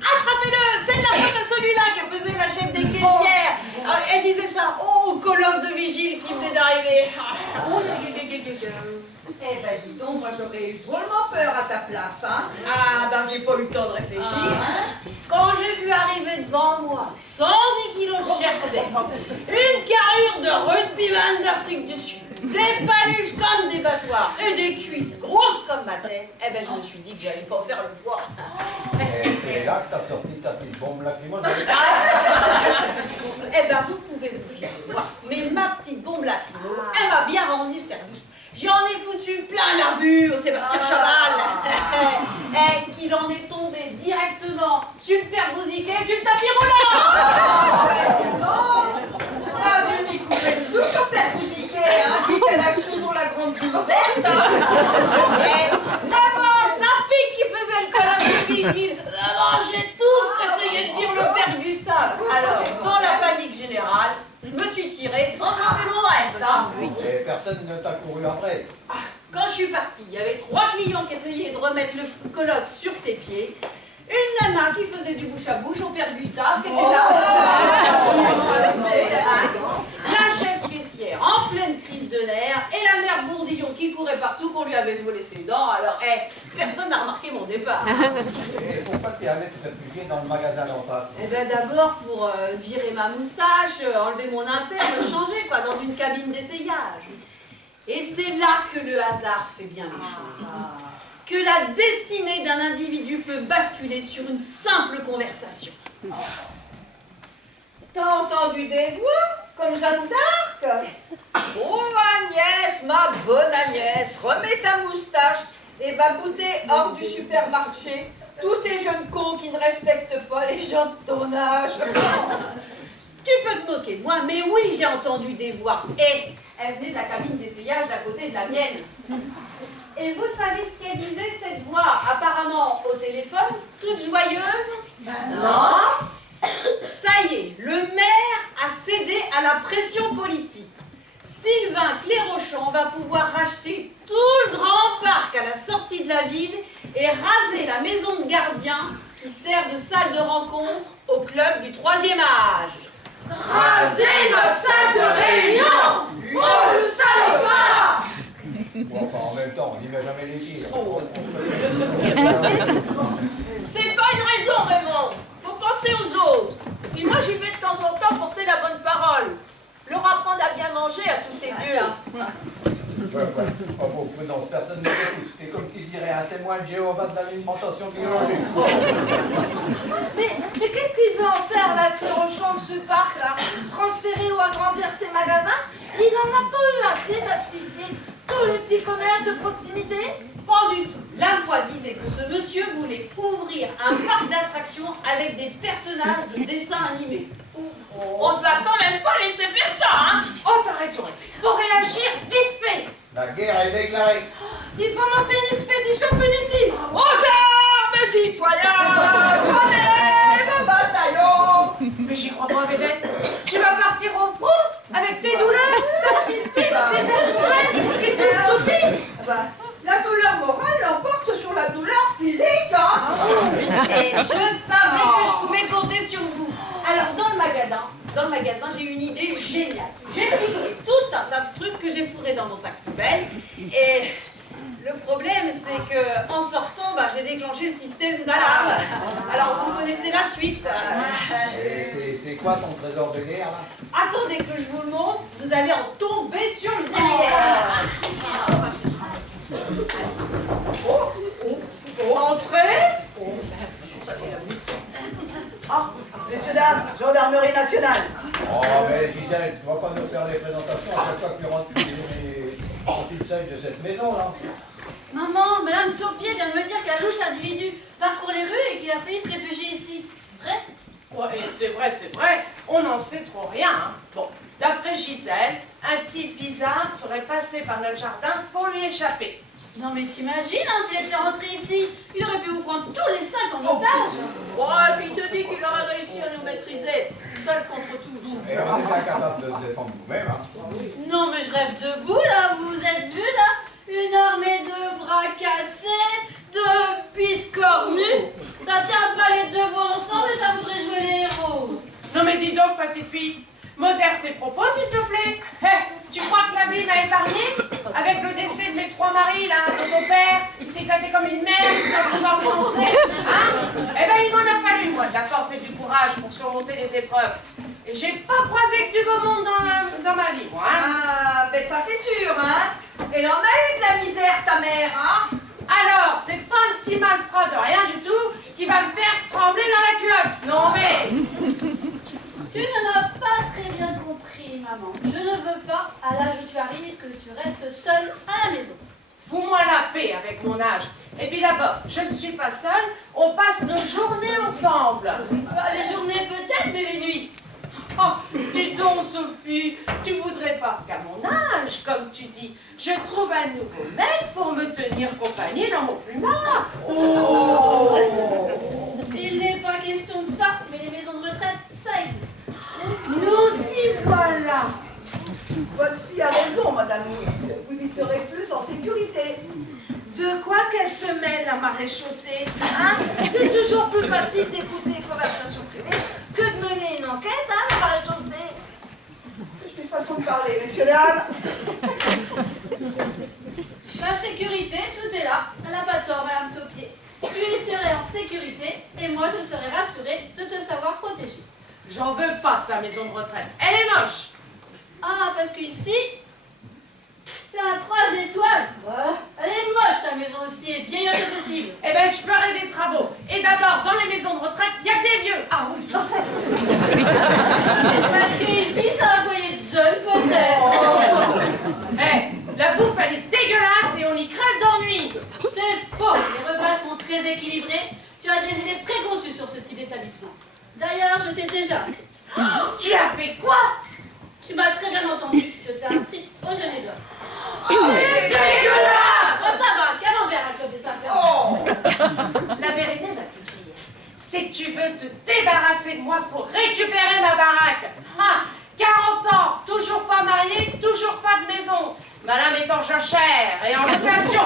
Attrapez-le, c'est de la faute à celui-là qui faisait la chef des caissières. Elle disait ça, oh, colosse de vigile qui venait d'arriver. Eh ben dis donc, moi j'aurais eu drôlement peur à ta place, hein. Ah, ben j'ai pas eu le temps de réfléchir. Quand j'ai vu arriver devant moi 110 kilos de cherté, une carrure de rugbyman d'Afrique du Sud, des paluches comme des battoirs et des cuisses grosses comme ma tête, eh ben je me suis dit que j'allais pas faire le poids. Et c'est là que t'as sorti ta petite bombe lacrymogène. Eh ben vous pouvez vous fier de moi, mais ma petite bombe lacrymo, elle m'a bien rendu service. J'en ai foutu plein la vue au Sébastien Chaval, qu'il en est tombé directement sur le père Bouziquet, sur le tapis roulant. Ah, Dieu m'y couper le souffle, ton père Bouchiquet, hein, qui t'élève toujours la grande Gilberte. Maman, sa fille qui faisait le colosse de vigile, maman, j'ai tout essayé de dire le père Gustave. Alors, dans la panique générale, je me suis tirée sans demander mon reste. Hein. Et personne ne t'a couru après. Quand je suis partie, il y avait 3 clients qui essayaient de remettre le colosse sur ses pieds. Une nana qui faisait du bouche à bouche au père Gustave qui était là. La chef caissière en pleine crise de nerfs et la mère Bourdillon qui courait partout qu'on lui avait volé ses dents. Alors, personne n'a remarqué mon départ. Et pourquoi t'es allé te réfugier dans le magasin d'en face? Eh bien d'abord pour virer ma moustache, enlever mon impair, me changer quoi, dans une cabine d'essayage. Et c'est là que le hasard fait bien les choses. Que la destinée d'un individu peut basculer sur une simple conversation. T'as entendu des voix, comme Jeanne d'Arc? Oh Agnès, ma bonne Agnès, remets ta moustache et va goûter hors du supermarché tous ces jeunes cons qui ne respectent pas les gens de ton âge. Tu peux te moquer de moi, mais oui, j'ai entendu des voix. Et elle venait de la cabine d'essayage d'à côté de la mienne. Et vous savez ce qu'elle disait, cette voix, apparemment au téléphone, toute joyeuse? Non. Ça y est, le maire a cédé à la pression politique. Sylvain Clérochon va pouvoir racheter tout le grand parc à la sortie de la ville et raser la maison de gardien qui sert de salle de rencontre au club du 3e âge. Raser notre salle de réunion! Oh, le salopard! Bon, enfin, en même temps, on n'y met jamais les pieds. C'est pas une raison, Raymond. Faut penser aux autres. Puis moi, j'y vais de temps en temps porter la bonne parole. Leur apprendre à bien manger à tous ces vieux. Ouais. Pas beaucoup, non, personne ne t'écoute. T'es comme qui dirait un témoin de Jéhovah de l'alimentation biologique. Mais qu'est-ce qu'il veut en faire, là, Clérochon, de ce parc-là? Transférer ou agrandir ses magasins? Il n'en a pas eu assez d'asphyxier tous les petits commerces de proximité? Pas du tout. La voix disait que ce monsieur voulait ouvrir un parc d'attractions avec des personnages de dessins animés. On ne va quand même pas laisser faire ça, hein? Oh, t'as raison. Faut réagir vite fait. La guerre est déclarée. Il faut monter une expédition punitive. Aux armes, citoyens! Prenez vos bataillons! Mais j'y crois pas, Bébête. Tu vas partir au front avec tes douleurs, ta cystite, tes ailes et tout outil. La douleur morale l'emporte sur la douleur physique, hein. Et je savais que je pouvais compter sur vous. Alors dans le magasin, j'ai eu une idée géniale. J'ai piqué tout un tas de trucs que j'ai fourrés dans mon sac poubelle. Et le problème, c'est que en sortant, j'ai déclenché le système d'alarme. Alors vous connaissez la suite. Et c'est quoi ton trésor de guerre, là? Attendez que je vous le montre, vous allez en tomber sur le derrière. Entrez. Messieurs, dames, gendarmerie nationale. Oh, mais Gisèle, tu vas pas nous faire des présentations à chaque fois que tu rentres sur le seuil de cette maison, là. Maman, Madame Taupier vient de me dire qu'un louche individu parcourt les rues et qu'il a failli se réfugier ici. Vrai? Ouais, c'est vrai, on n'en sait trop rien. Hein. Bon, d'après Gisèle, un type bizarre serait passé par notre jardin pour lui échapper. Non mais t'imagines, hein, s'il était rentré ici, il aurait pu vous prendre tous les 5 en otage. Ouais, puis il te dit qu'il aurait réussi à nous maîtriser, seul contre tous. Et on est bien capable de se défendre nous-mêmes. Hein. Non mais je rêve debout là, vous vous êtes vu là? Une armée de bras cassés, de pistes cornues. Ça tient pas les deux bouts ensemble et ça voudrait jouer les héros. Non mais dis donc, petite fille, modère tes propos, s'il te plaît. Tu crois que la vie m'a épargné? Avec le décès de mes 3 maris, là, de ton père, il s'est éclaté comme une merde pour pouvoir me rentrer. Hein? Eh ben, il m'en a fallu, moi, de la force et du courage pour surmonter les épreuves. Et j'ai pas croisé que du beau monde dans ma vie, moi. Hein? Ah, ben ça c'est sûr, hein. Elle en a eu de la misère, ta mère, hein. Alors, c'est pas un petit malfrat de rien du tout qui va me faire trembler dans la culotte. Non mais... Tu ne m'as pas très bien compris, maman. Je ne veux pas, à l'âge où tu arrives, que tu restes seule à la maison. Fous-moi la paix avec mon âge. Et puis d'abord, je ne suis pas seule, on passe nos journées ensemble. Les journées peut-être, mais les nuits. Oh, dis donc, Sophie, tu voudrais pas qu'à mon âge, comme tu dis, je trouve un nouveau mec pour me tenir compagnie dans mon plumard. Oh! Il n'est pas question de ça, mais les maisons de retraite, ça existe. Nous y voilà. Votre fille a raison, Madame Louise. Vous y serez plus en sécurité. De quoi qu'elle se mêle, la maréchaussée, hein? C'est toujours plus facile d'écouter les conversations privées que de mener une enquête, hein, la maréchaussée. C'est une façon de parler, messieurs, dames. La sécurité, tout est là. Elle n'a pas tort, Madame Taupier. Tu y serais en sécurité et moi je serais rassurée de te savoir protégée. J'en veux pas de ta maison de retraite. Elle est moche. Ah, parce que ici, c'est un 3 étoiles. Elle est moche ta maison aussi, et vieillotte que possible. Eh ben, je ferai des travaux. Et d'abord, dans les maisons de retraite, il y a des vieux. Ah oui. Parce que ici, c'est un foyer de jeunes peut-être. Eh, la bouffe, elle est dégueulasse et on y crève d'ennui. C'est faux, les repas sont très équilibrés. Tu as des idées préconçues sur ce type d'établissement. D'ailleurs, je t'ai déjà inscrite. Tu as fait quoi? Tu m'as très bien entendu, je t'ai inscrite au Jeunet d'Or. C'est dégueulasse. Oh, ça va, camembert, un club des affaires. Oh. La vérité, ma petite fille, c'est que tu veux te débarrasser de moi pour récupérer ma baraque. Ah, 40 ans, toujours pas mariée, toujours pas de maison. Madame est en jachère et en location.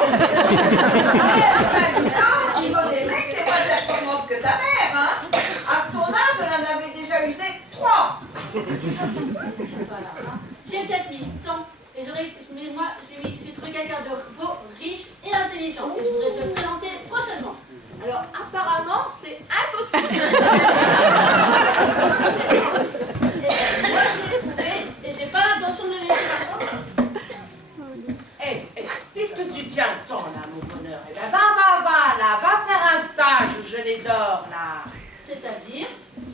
Au niveau des mecs, t'es pas performante que ta mère, hein. À ton âge, elle en avait déjà usé 3. Voilà, hein. J'ai peut-être mis le temps, et mais moi, j'ai trouvé quelqu'un de beau, riche et intelligent. Et je voudrais te le présenter prochainement. Alors apparemment, c'est impossible. Et moi, je l'ai trouvé, et j'ai pas l'intention de le laisser partir. Puisque tu tiens tant là, mon bonheur, eh ben va faire un stage au Jeunet d'Or, là.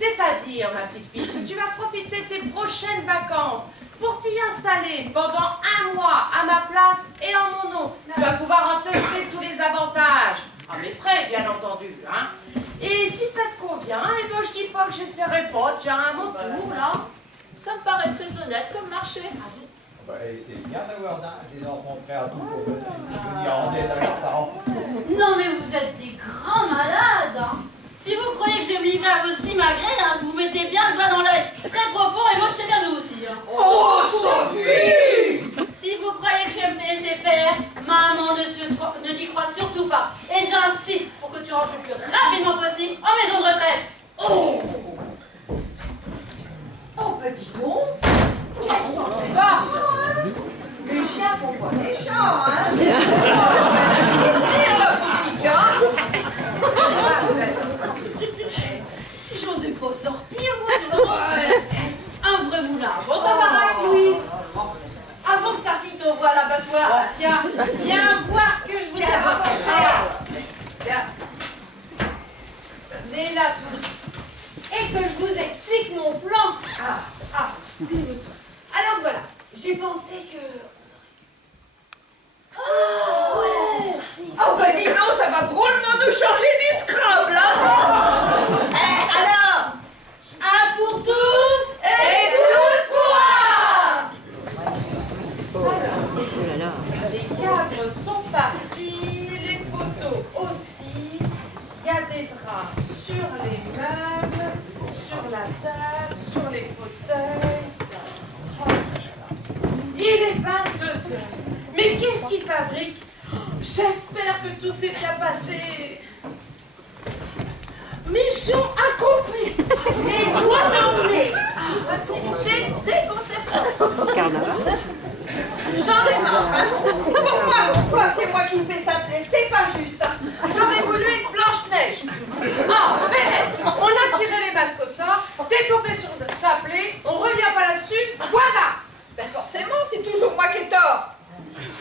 C'est-à-dire, ma petite fille, que tu vas profiter de tes prochaines vacances pour t'y installer pendant 1 mois à ma place et en mon nom. Tu vas pouvoir en tester tous les avantages. À mes frais, bien entendu, hein. Et si ça te convient, eh ben je dis pas que j'essaierai pas, tiens, à mon tour, là. Ça me paraît très honnête comme marché. Ouais, c'est bien d'avoir des enfants prêts à tout pour venir en aide à leurs parents. Non, mais vous êtes des grands malades, hein. Si vous croyez que je vais me livrer à vos simagrées, hein, vous mettez bien le doigt dans l'œil. Très profond, et l'autre, c'est bien nous aussi. Hein. Oh, Sophie! Si vous croyez que je vais me laisser faire, maman ne n'y croit surtout pas. Et j'insiste pour que tu rentres le plus rapidement possible en maison de retraite. Oh! Oh, bah dis donc. Les chiens font pas les chats, hein. Tenir la boutique, hein. J'osais pas sortir, moi. Un vrai moulin. Bon, ça va, Louise. Avant que ta fille t'envoie à l'abattoir, tiens, viens voir ce que je vous ai rapporté. Viens. Venez là tous. Et que je vous explique mon plan. Alors voilà, j'ai pensé que... Oh, ouais. Oh, bah dis donc, ça va drôlement nous changer du Scrabble, hein. Alors, un pour tous et tous pour un. Les cadres sont partis. les draps sur les meubles, sur la table, sur les fauteuils. Oh. Il est 22 heures. Mais qu'est-ce qu'il fabrique? J'espère que tout s'est bien passé. Mission accomplie. Les doigts d'emblée. Facilité déconcertante. J'en ai marre, hein. Pourquoi c'est moi qui fais s'appeler? C'est pas juste, hein. J'aurais voulu être Blanche-Neige. Ah, Bennett, on a tiré les masques au sort, t'es tombé sur le sablé, on revient pas là-dessus, voilà. Ben forcément, c'est toujours moi qui ai tort.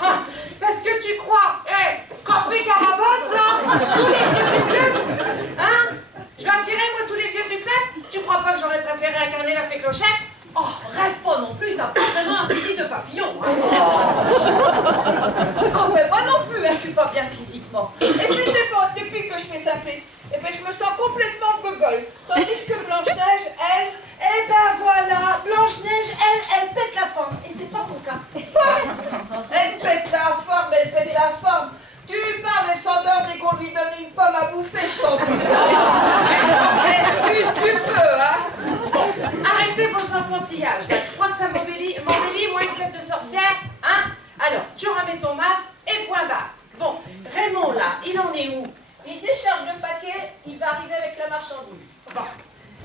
Ah, parce que tu crois, Campé Carabosse, là, tous les vieux du club, hein? Je vais attirer, moi, tous les vieux du club? Tu crois pas que j'aurais préféré incarner la fée Clochette? Oh, rêve pas non plus, t'as pas vraiment un physique de papillon. Hein. Oh, mais moi non plus, hein, je suis pas bien physiquement. Et puis, depuis que je fais s'appeler, eh ben, je me sens complètement gogole. Tandis que Blanche-Neige, elle... Eh ben voilà, Blanche-Neige, elle pète la forme. Et c'est pas mon cas. Elle pète la forme, elle pète la forme. Tu parles, elle s'endort dès qu'on lui donne une pomme à bouffer, ce temps. Excuse, tu peux, hein. Arrêtez vos enfantillages, là. Tu crois que ça m'embellit, moi, une tête de sorcière, hein? Alors, tu remets ton masque et point barre. Bon, Raymond, là, il en est où? Il décharge le paquet, il va arriver avec la marchandise. Bon.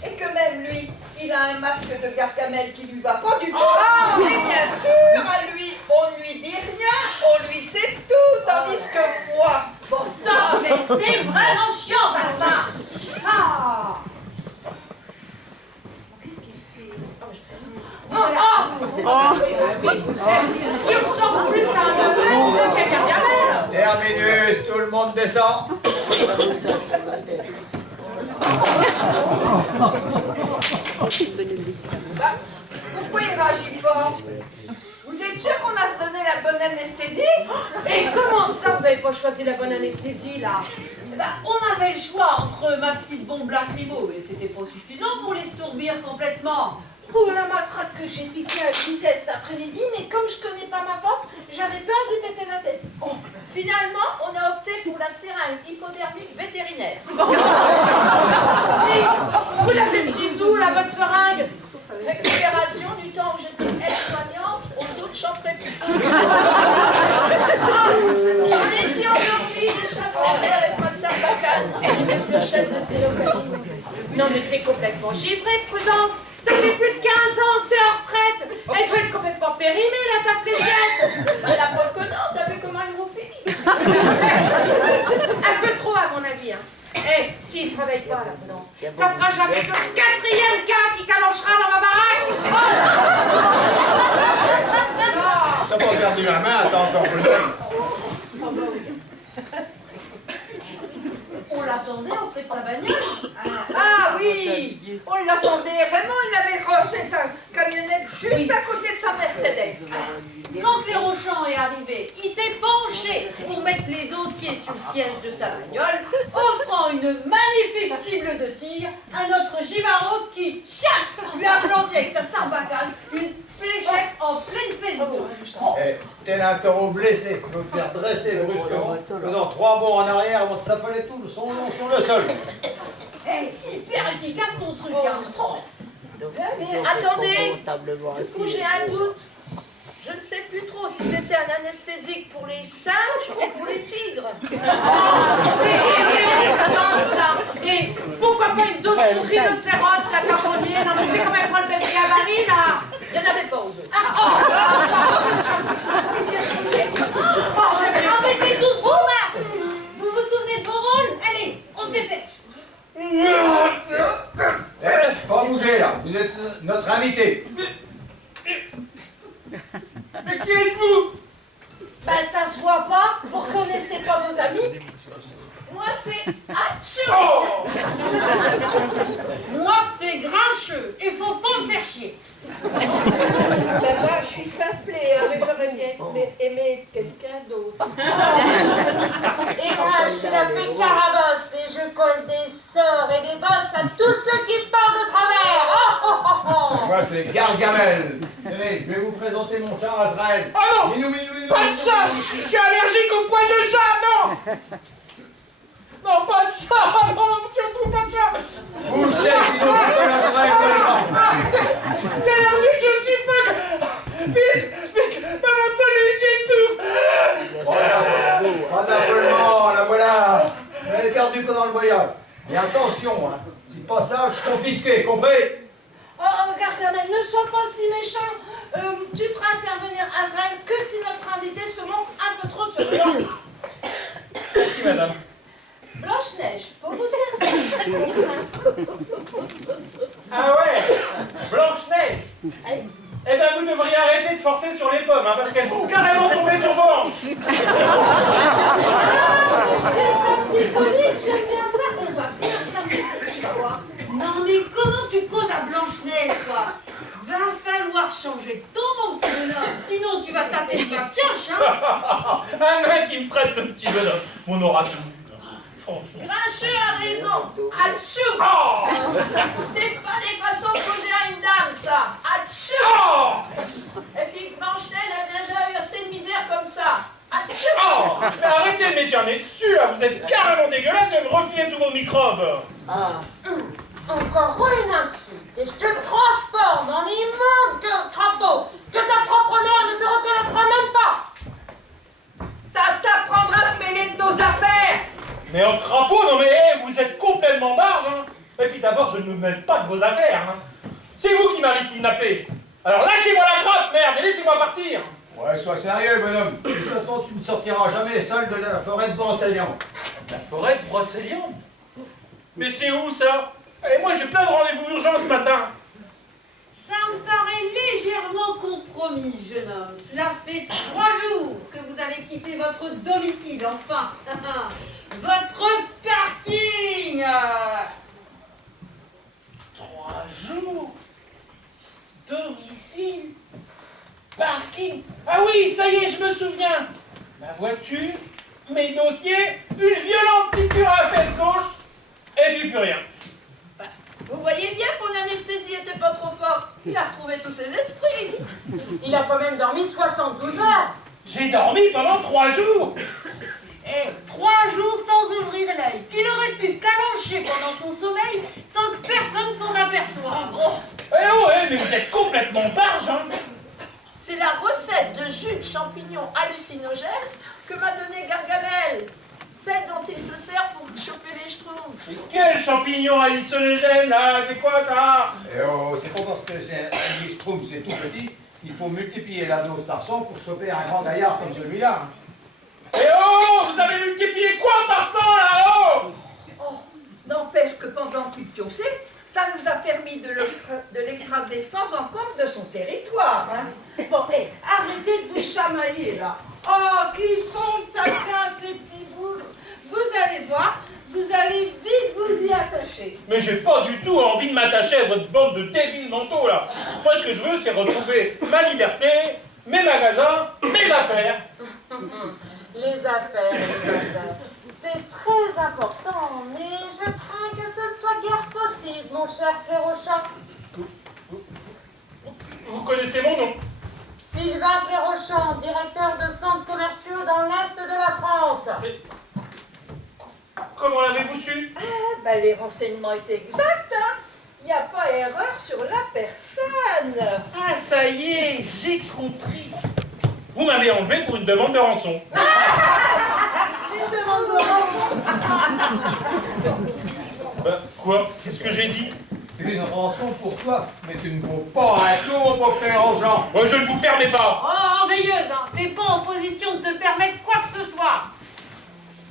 Et que même lui, il a un masque de Gargamel qui lui va pas du tout. Ah, mais bien sûr, à lui, on lui dit rien, on lui sait tout, tandis que moi... Bon, stop, mais t'es vraiment chiant, Barbara. Ah! Qu'est-ce qu'il fait? Tu ressembles plus à un noble qu'à Gargamel. Terminus, tout le monde descend. Bah, pourquoi il réagit pas? Vous êtes sûr qu'on a donné la bonne anesthésie? Et comment ça, vous avez pas choisi la bonne anesthésie, là? Eh ben, on avait le choix entre ma petite bombe lacrymo, et c'était pas suffisant pour les stourbir complètement. Pour la matraque que j'ai piquée à Gisèle cet après-midi, mais comme je connais pas ma force, j'avais peur de lui péter la tête. Oh. Finalement, on a opté pour la seringue hypodermique vétérinaire. Et vous l'avez prise où, la votre seringue? Récupération du temps où j'étais aide-soignante, aux autres j'en ferai plus. On était endormis, échappés avec ma sarbacane et une fléchette de célophane. Non mais t'es complètement givrée, Prudence. Ça fait plus de 15 ans que t'es en retraite. Elle doit être complètement périmée, là, ta fléchette. La preuve que non, t'as vu comment elle roupille. Un peu trop, à mon avis, hein. Eh, s'il se réveille pas, la Prudence, ça fera jamais que le 4e gars qui calonchera dans ma baraque. Oh. T'as pas perdu la main, t'as encore le l'œil. On l'attendait auprès de sa bagnole. Ah oui, on l'attendait. Raymond, il avait rangé sa camionnette juste à côté de sa Mercedes. Quand Clérochant est arrivé, il s'est penché pour mettre les dossiers sur le siège de sa bagnole, offrant une magnifique cible de tir à notre Givaro qui, tchac, lui a planté avec sa sarbacane une fléchette en pleine Facebook. Oh. Eh, tel un taureau blessé, l'autre s'est redressé brusquement, faisant 3 bonds en arrière avant de s'affoler tout son long sur le sol. Hey, hyper efficace ton truc, hein. Trop. Mais attendez, du coup j'ai un doute. Je ne sais plus trop si c'était un anesthésique pour les singes ou pour les tigres. Prudence, là. Et pourquoi pas une dose de rhinocéros, la carbonier? Non mais c'est quand même pas le même gabarit, là. Il n'y en avait pas aux autres. Remplissez tous vos masques. Vous vous souvenez de vos rôles? Allez, on se dépêche. Eh, pas bouger là, vous êtes notre invité. Mais qui êtes-vous? Ben ça se voit pas, vous reconnaissez pas vos amis? Moi c'est Hatchou. Moi, c'est grincheux. Il faut pas me faire chier. Ben moi, je suis simplée, hein, mais j'aurais bien aimé quelqu'un d'autre. Et moi, je suis la fée Carabosse et je colle des sorts et des bosses à tous ceux qui parlent de travers. Oh, oh, oh, oh. Moi c'est Gargamel. Tenez, je vais vous présenter mon chat Azrael. Ah non, minou, pas de chat, je suis allergique aux poils de chat, non. Non, pas de chat, non. Et attention, hein, si passage confisqué, compris? Oh, Gargamel, ne sois pas si méchant. Tu feras intervenir Azraël que si notre invité se montre un peu trop turbulent. Merci, madame. Blanche-Neige, pour vous servir. Ah ouais, Blanche-Neige. Eh ben, vous devriez arrêter de forcer sur les pommes, hein, parce qu'elles sont carrément tombées sur vos hanches. Ah, monsieur est un petit colique, j'aime bien ça. On va bien s'amuser, tu vas voir. Non mais comment tu causes à Blanche-Neige, toi? Va falloir changer ton petit bonhomme, sinon tu vas taper ma pioche, hein. Un nain qui me traite de petit bonhomme. On aura tout. Franchement. Grincheux a raison. Atchou. Oh! C'est pas des façons de causer à une dame, ça. Atchou. Oh! Et puis Blanche-Neige a déjà eu assez de misère comme ça. Atchou. Oh! Mais arrêtez de m'éterner dessus, là. Vous êtes carrément dégueulasse et me refilez tous vos microbes. Encore une insulte et je te transforme en immonde crapaud que ta propre mère ne te reconnaîtra même pas. Ça t'apprendra de mêler de nos affaires. Mais en crapaud, non mais vous êtes complètement barge, hein. Et puis d'abord, je ne me mêle pas de vos affaires, hein. C'est vous qui m'avez kidnappé. Alors lâchez-moi la crotte, merde, et laissez-moi partir. Ouais, sois sérieux, bonhomme. De toute façon, tu ne sortiras jamais seul de la forêt de Brocéliande. La forêt de Brocéliande? Mais c'est où ça? Et moi j'ai plein de rendez-vous urgents ce matin. Ça me paraît légèrement compromis, jeune homme. Cela fait 3 jours que vous avez quitté votre domicile, enfin. Votre parking. 3 jours? Domicile? Parking? Ah oui, ça y est, je me souviens. Ma voiture, mes dossiers, une violente piqûre à la fesse gauche, et puis plus rien. Vous voyez bien que mon anesthésie était pas trop forte. Il a retrouvé tous ses esprits. Il a quand même dormi 72 heures. J'ai dormi pendant 3 jours. Eh, 3 jours sans ouvrir l'œil, qu'il aurait pu calancher pendant son sommeil sans que personne s'en aperçoive. Eh ouais, mais vous êtes complètement barge, hein. C'est la recette de jus de champignons hallucinogènes que m'a donné Gargamel. Celle dont il se sert pour choper les schtroumpfs. Mais quel champignon hallucinogène, là? C'est quoi ça? Et oh, c'est pas parce que c'est un schtroumpf, c'est tout petit, il faut multiplier la dose par 100 pour choper un grand gaillard comme celui-là. Hein. Eh oh! Vous avez multiplié quoi par 100 là-haut? Oh, n'empêche que pendant qu'il pionçait, ça nous a permis de l'extrader sans encombre de son territoire. Hein. Bon, arrêtez de vous chamailler, là. Oh, qu'ils sont taquins, ces petits bouts. Vous allez voir, vous allez vite vous y attacher. Mais j'ai pas du tout envie de m'attacher à votre bande de débiles mentaux là. Moi ce que je veux c'est retrouver ma liberté, mes magasins, mes affaires. Les affaires, c'est très important, mais je crains que ce ne soit guère possible, mon cher Clérochat. Vous connaissez mon nom? Sylvain Clérochat, directeur de centres commerciaux dans l'Est de la France. Mais comment l'avez-vous su? Ben, les renseignements étaient exacts. Hein. Il n'y a pas erreur sur la personne. Ah ça y est, j'ai compris. Vous m'avez enlevé pour une demande de rançon. Une demande de rançon. Bah, quoi? Qu'est-ce que j'ai dit? Une rançon pour toi, mais tu ne vaux pas un clou, mon Clérochat. Moi je ne vous permets pas. Oh, veilleuse, hein, t'es pas en position de te permettre quoi que ce soit.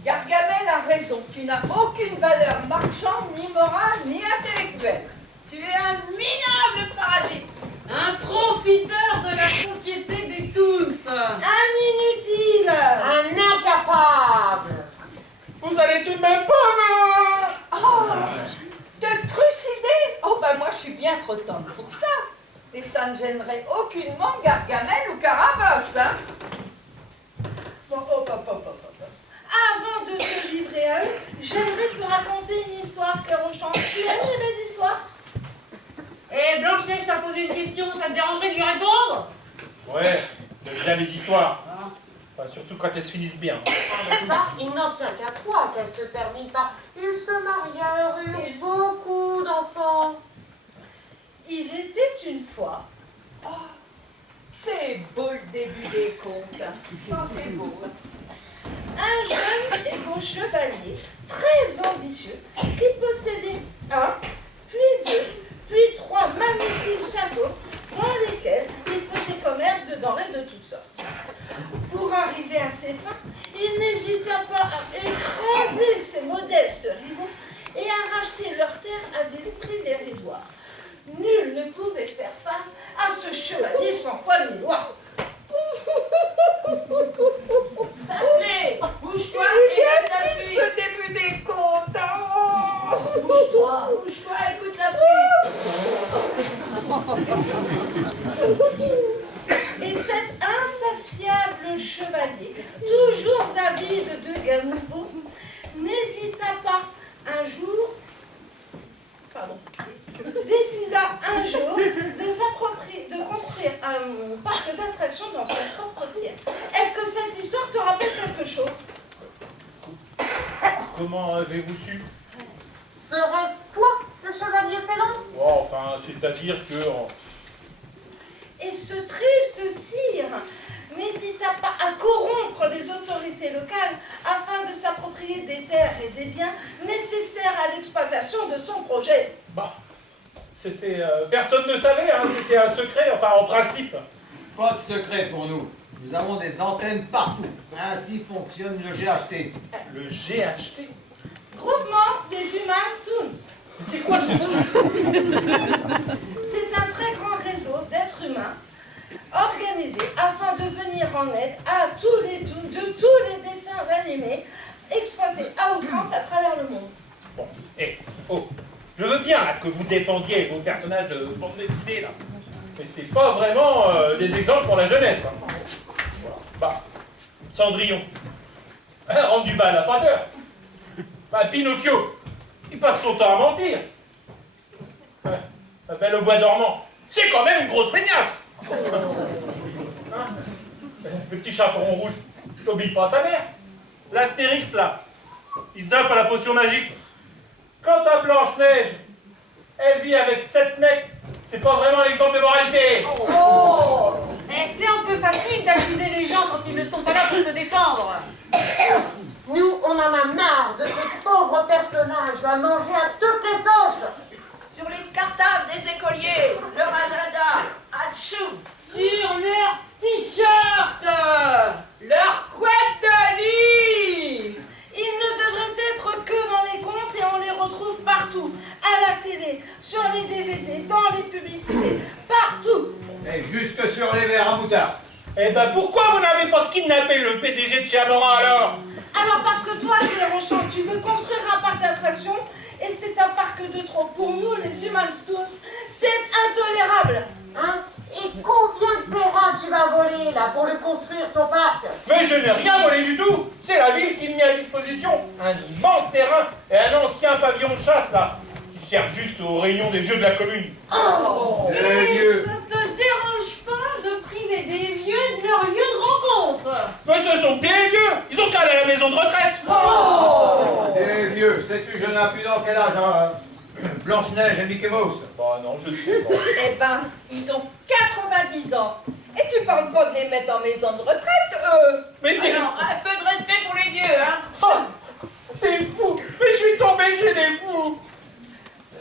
Gargamel a raison. Tu n'as aucune valeur marchande, ni morale, ni intellectuelle. Tu es un minable parasite. Un profiteur de la société des Toons. Un inutile. Un incapable. Vous allez tout de même pas me... Oh, te trucider? Oh, ben moi, je suis bien trop tendre pour ça. Et ça ne gênerait aucunement Gargamel ou Carabosse, hein. Bon, hop. Avant de te livrer à eux, j'aimerais te raconter une histoire, Clérochat. Tu aimes les histoires? Eh, Blanche-Neige t'a posé une question, ça te dérangerait de lui répondre? Ouais, j'aime bien les histoires. Enfin, surtout quand elles se finissent bien. Ça, il n'en tient qu'à toi qu'elle se termine par « Ils se marièrent, eurent beaucoup d'enfants ». Il était une fois. Oh, c'est beau le début des contes. Oh, c'est beau. Un jeune et beau chevalier, très ambitieux, qui Bouge-toi, écoute la suite. Et cet insatiable chevalier, toujours avide de gains nouveaux, n'hésita pas un jour, décida un jour de construire un parc d'attractions dans son propre fief. Est-ce que cette histoire te rappelle quelque chose? Comment avez-vous su? Serait-ce toi, le chevalier félon? Oh, enfin, c'est-à-dire que... Et ce triste sire n'hésita pas à corrompre les autorités locales afin de s'approprier des terres et des biens nécessaires à l'exploitation de son projet. Bah, c'était... personne ne savait, hein, c'était un secret, enfin, en principe. Pas de secret pour nous. Nous avons des antennes partout. Ainsi fonctionne le GHT. Le GHT? Groupement des Human Stones. C'est quoi ce truc? C'est un très grand réseau d'êtres humains organisés afin de venir en aide à tous les dessins animés exploités à outrance à travers le monde. Bon, je veux bien là, que vous défendiez vos personnages de bande dessinée, là. Mais c'est pas vraiment des exemples pour la jeunesse. Hein. Voilà. Bah, Cendrillon. Elle rentre du bal, elle n'a pas d'heure. Bah, Pinocchio, il passe son temps à mentir. La Belle au bois dormant, c'est quand même une grosse feignasse. Hein? Le petit chaperon rouge, n'obéit pas à sa mère. L'Astérix, là, il se dope à la potion magique. Quant à Blanche-Neige, elle vit avec 7 mecs. C'est pas vraiment l'exemple de moralité. Oh, c'est un peu facile d'accuser les gens quand ils ne sont pas là pour se défendre. Nous, on en a marre de ces pauvres personnages à manger à toutes les sauces. Sur les cartables des écoliers, leur agenda, atchou. Sur leurs t-shirts, Leur couette de lit. Ils ne devraient être que dans les contes et on les retrouve partout, à la télé, sur les DVD, dans les publicités, partout. Et jusque sur les verres à moutarde. Eh ben pourquoi vous n'avez pas kidnappé le PDG de chez Amora alors? Alors parce que toi, Cléronchon, tu veux construire un parc d'attractions et c'est un parc de trop. Pour nous, les Human Stones, c'est intolérable. Hein? Et combien de terrain tu vas voler, là, pour le construire, ton parc? Mais je n'ai rien volé du tout. C'est la ville qui me met à disposition un immense terrain et un ancien pavillon de chasse là, qui sert juste aux réunions des vieux de la commune. Oh! Les vieux. Ça te dérange pas de priver des vieux de leur lieu de rencontre? Mais ce sont des vieux. Ils ont qu'à aller à la maison de retraite. Les vieux, sais-tu, je n'ai plus dans quel âge, hein? Blanche-Neige et Mickey Mouse. Bah non, je ne sais pas. Eh ben, ils ont 90 ans. Et tu parles pas de les mettre en maison de retraite, eux. Mais des... Alors, un peu de respect pour les vieux, hein. Oh, des fous. Mais je suis tombé chez des fous.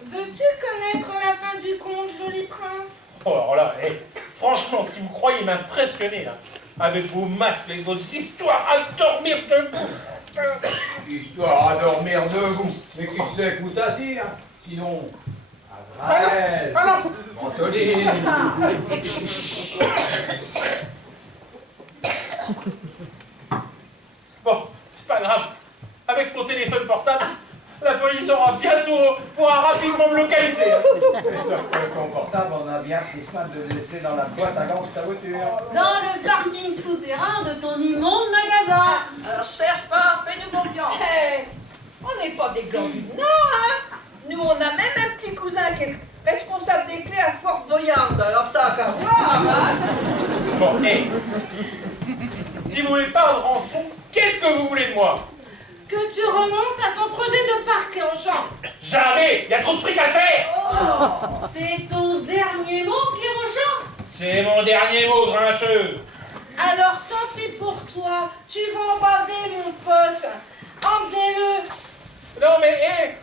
Veux-tu connaître la fin du conte, joli prince? Oh alors là, franchement, si vous croyez m'impressionner là, avec vos masques et vos histoires à dormir debout. Histoire à dormir debout. Mais qui sait que vous t'assis, hein? Sinon, Azraël, Ah non. Antoline. Bon, c'est pas grave. Avec mon téléphone portable, la police pourra rapidement me localiser. Mais sauf que ton portable, on a bien pris soin de le laisser dans la boîte à gants de ta voiture. Dans le parking souterrain de ton immonde magasin. Alors, cherche pas, fais-nous confiance. Eh, on n'est pas des glandulins, hein. Nous, on a même un petit cousin qui est responsable des clés à Fort Boyard. Alors, t'as qu'à voir, hein. Bon, si vous voulez pas de rançon, qu'est-ce que vous voulez de moi? Que tu renonces à ton projet de parc, Cléronchon. Jamais. Il y a trop de fric à faire. Oh, c'est ton dernier mot, Cléronchon? C'est mon dernier mot, grincheux. Alors tant pis pour toi, tu vas en baver, mon pote. Emmenez-le. Non mais,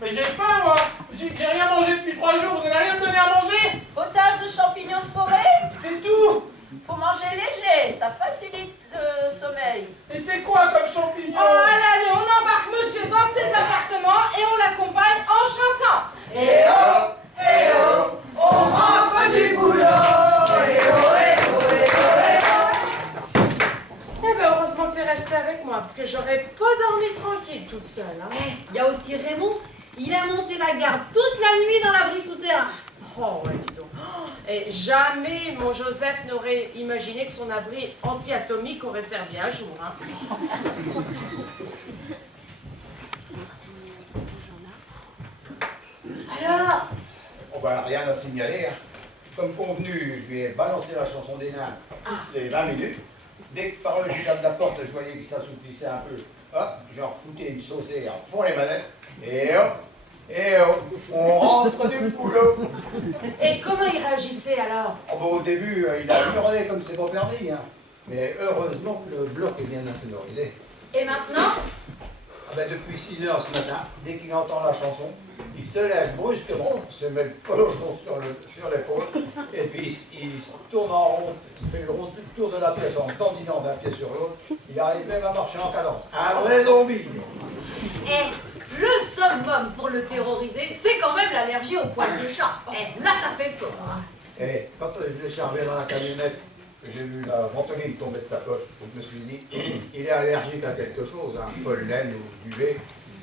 mais j'ai faim moi. J'ai rien mangé depuis 3 jours. Vous n'avez rien donné à manger? Potage de champignons de forêt. C'est tout. Faut manger léger, ça facilite le sommeil. Et c'est quoi comme champignon? Oh, allez, on embarque monsieur dans ses appartements et on l'accompagne en chantant. Eh oh, on rentre du boulot. Eh oh, Eh ben heureusement que t'es restée avec moi, parce que j'aurais pas dormi tranquille toute seule. Hein. Il y a aussi Raymond. Il a monté la garde toute la nuit dans l'abri souterrain. Oh, ouais, dis donc. Et jamais mon Joseph n'aurait imaginé que son abri anti-atomique aurait servi un jour. Hein. Alors, Oh bah rien à signaler. Hein. Comme convenu, je lui ai balancé la chanson des nains toutes les 20 minutes. Dès que par le gitane de la porte, je voyais qu'il s'assouplissait un peu. Hop, j'en refoutais une saucée à fond les manettes. Et hop, on rentre du boulot. Et comment il réagissait alors? Oh bah, au début, il a hurlé comme c'est pas permis. Hein. Mais heureusement que le bloc est bien insonorisé. et maintenant? Ah ben, depuis 6 heures ce matin, dès qu'il entend la chanson, il se lève brusquement, se met le polochon sur l'épaule, et puis il se tourne en rond, il fait le tour de la pièce en tendinant d'un pied sur l'autre, il arrive même à marcher en cadence. Un vrai zombie! Eh, le summum pour le terroriser, c'est quand même l'allergie au poil de chat. Eh, là t'as fait fort. Hein. Et quand je l'ai chargé dans la camionnette, j'ai vu la ventoline tomber de sa poche, je me suis dit, il est allergique à quelque chose, un pollen ou duvet.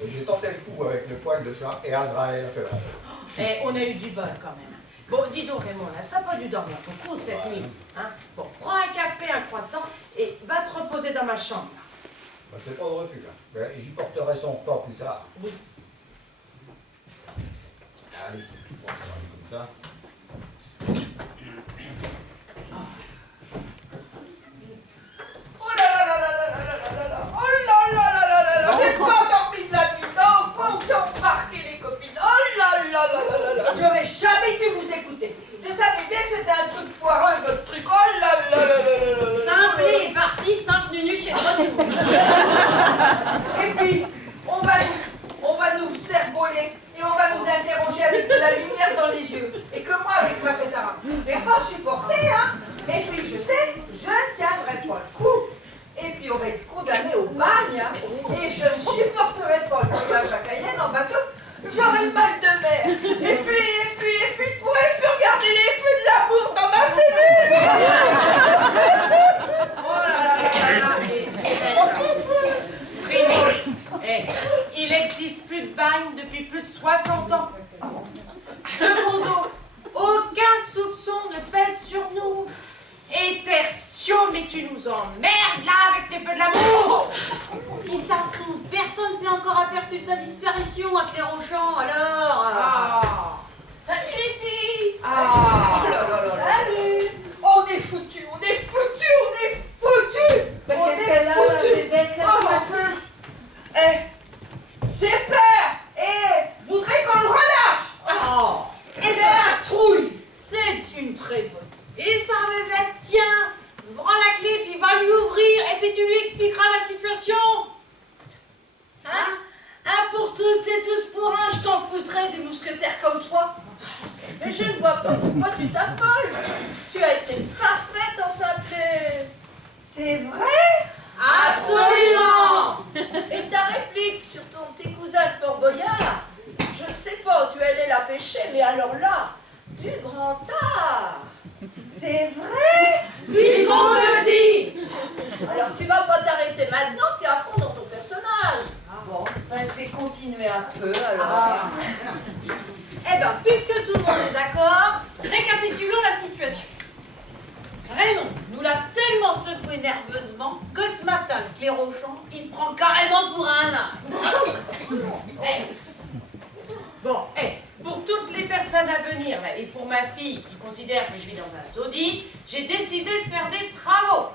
Et j'ai tenté le coup avec le poil de chat et Azraël a fait le reste. Et on a eu du bol quand même. Bon, dis donc Raymond, là, t'as pas dû dormir beaucoup cette nuit. Hein? Bon, prends un café, un croissant et va te reposer dans ma chambre. Bah, c'est pas de refus, là. Ben, j'y porterai son pas plus tard. Oui. Allez, on va aller comme ça. Oh là là là là là là là là là. Oh là là là là là là. J'ai pas dormi de la nuit. Non, faut embarquer les copines. Oh là là là là là là. J'aurais jamais dû vous écouter. Je savais bien que c'était un truc foireux, votre truc. Oh là là là là là là là. Simple est parti, simple nunu chez retour. Et puis, on va nous faire voler et on va nous interroger avec de la lumière dans les yeux. Et que moi, avec ma pétard, je vais pas supporter, hein. Et puis, je sais, je ne tiendrai pas le coup. Et puis, on va être condamné au bagne, hein. Et je ne supporterai pas le voyage à Cayenne en bateau. J'aurai le mal de mer. Et puis, je pourrai plus regarder les feux de l'amour dans ma cellule. Oh là là là là. Primo, il n'existe plus de bagne depuis plus de 60 ans. Secondo, aucun soupçon ne pèse sur nous. Et tertio, mais tu nous emmerdes là avec tes feux de l'amour. Si ça se trouve, personne s'est encore aperçu de sa disparition à Claire-Auchamp, alors. Ah. Salut les filles. Ah. Oh là là là. Salut. Oh, on est foutus, on est foutus, on est foutus. Mais On qu'est-ce est qu'elle a, la foutus. bébête, là, Oh, ce matin? J'ai peur et je voudrais qu'on le relâche. Oh, Et j'ai un trouille. c'est une très bonne idée, ça, bébête. Tiens, prends la clé, puis va lui ouvrir, et puis tu lui expliqueras la situation. Hein? Un pour tous et tous pour un, je t'en foutrais des mousquetaires comme toi. Mais je ne vois pas pourquoi tu t'affoles. Tu as été parfaite en simple. C'est vrai? Absolument. Et ta réplique sur ton petit cousin de Fort Boyard, je ne sais pas où tu es allé la pêcher, mais alors là, du grand art. C'est vrai? Puisqu'on te le dit. Alors tu vas pas t'arrêter maintenant, tu es à fond dans ton personnage. Bon, ben, je vais continuer un peu alors. Ah. Eh bien, puisque tout le monde est d'accord, récapitulons la situation. Raymond nous l'a tellement secoué nerveusement que ce matin, Claire-Auchamp, il se prend carrément pour un nain. Bon, pour toutes les personnes à venir, là, et pour ma fille qui considère que je vis dans un taudis, j'ai décidé de faire des travaux.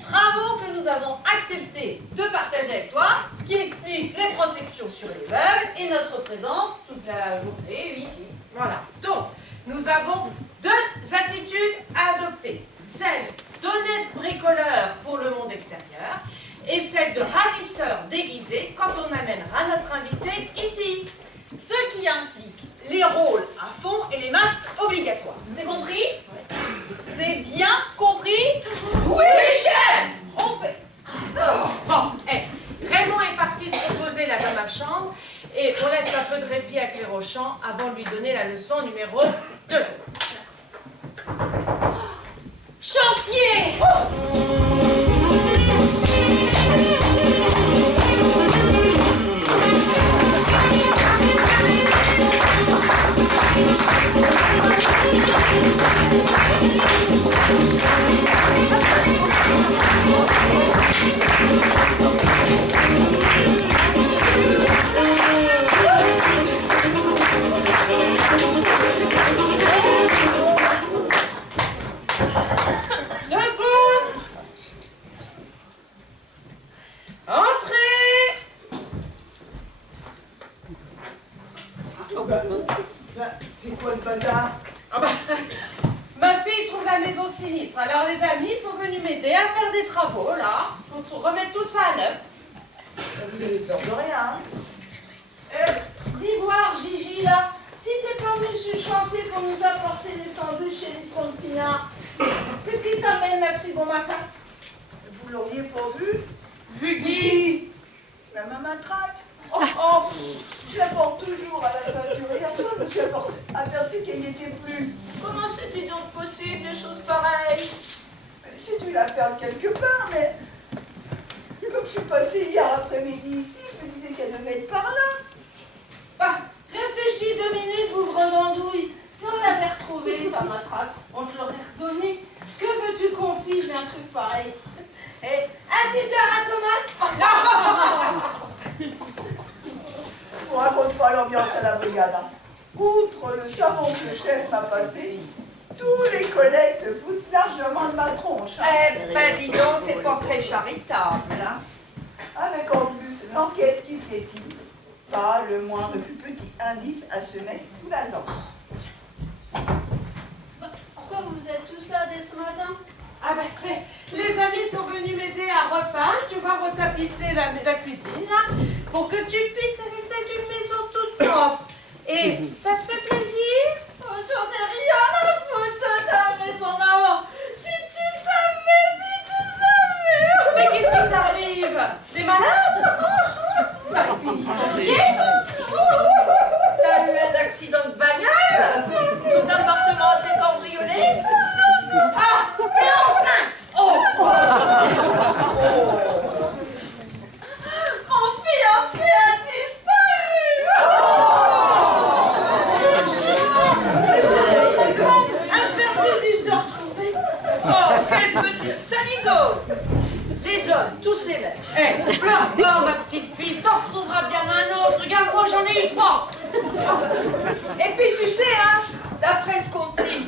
Travaux que nous avons accepté de partager avec toi, ce qui explique les protections sur les meubles et notre présence toute la journée ici. Voilà. Donc, nous avons deux attitudes à adopter. Celle d'honnête bricoleur pour le monde extérieur et celle de ravisseur déguisé quand on amènera notre invité ici. Ce qui implique les rôles à fond et les masques obligatoires. C'est compris? C'est bien compris? Oui, chef! Trompé. Bon, Raymond est parti se reposer là dans ma chambre et on laisse un peu de répit à Claire-Auchamp avant de lui donner la leçon numéro 2. Chantier! C'est quoi ce bazar? Ah bah, ma fille trouve la maison sinistre. Alors les amis sont venus m'aider à faire des travaux, là, pour remettre tout ça à neuf. Vous avez peur de rien, hein? Dis voir, Gigi, là, si t'es pas venu chuchoter pour nous apporter des sandwichs et des troncs de pinard, puisqu'il t'amène là si bon matin. Vous l'auriez pas vu? Vu qui? La maman traque. Oh, je la porte toujours à la ceinture. Hier soir, je me suis aperçue qu'elle n'y était plus. Comment c'était donc possible, des choses pareilles? J'ai dû la perdre quelque part, mais comme je suis passée hier après-midi ici, je me disais qu'elle devait être par là. Bah, réfléchis 2 minutes, vous grenandouille. Si on l'avait retrouvée, ta matraque, on te l'aurait redonnée. Que veux-tu qu'on fiche d'un truc pareil? Et un petit heure à tomate? Je vous raconte pas l'ambiance à la brigade, hein. Outre le savon que le chef m'a passé, tous les collègues se foutent largement de ma tronche, hein. Eh ben, dis donc, c'est pas très charitable, hein. Avec en plus l'enquête qui piétine, pas le moindre plus petit indice à se mettre sous la dent. Pourquoi vous êtes tous là dès ce matin? Ah ben, les amis sont venus m'aider à repeindre, tu vas retapisser la cuisine, là, pour que tu puisses hériter d'une maison toute propre. Et ça te fait plaisir? Oh, j'en ai rien à foutre de ta maison, maman. Si tu savais. Mais qu'est-ce qui t'arrive? T'es malade? T'as été licenciée? T'as eu un accident de bagnole? Ton appartement a été cambriolé? Ah, t'es enceinte! Oh! Mon fiancé a disparu. Un perdu de retrouver. Oh, quel petit saligo! Les hommes, tous les mêmes. Eh, pleure pas, ma petite fille, t'en retrouveras bien un autre. Regarde, moi j'en ai eu 3. Et puis tu sais, hein, d'après ce qu'on dit,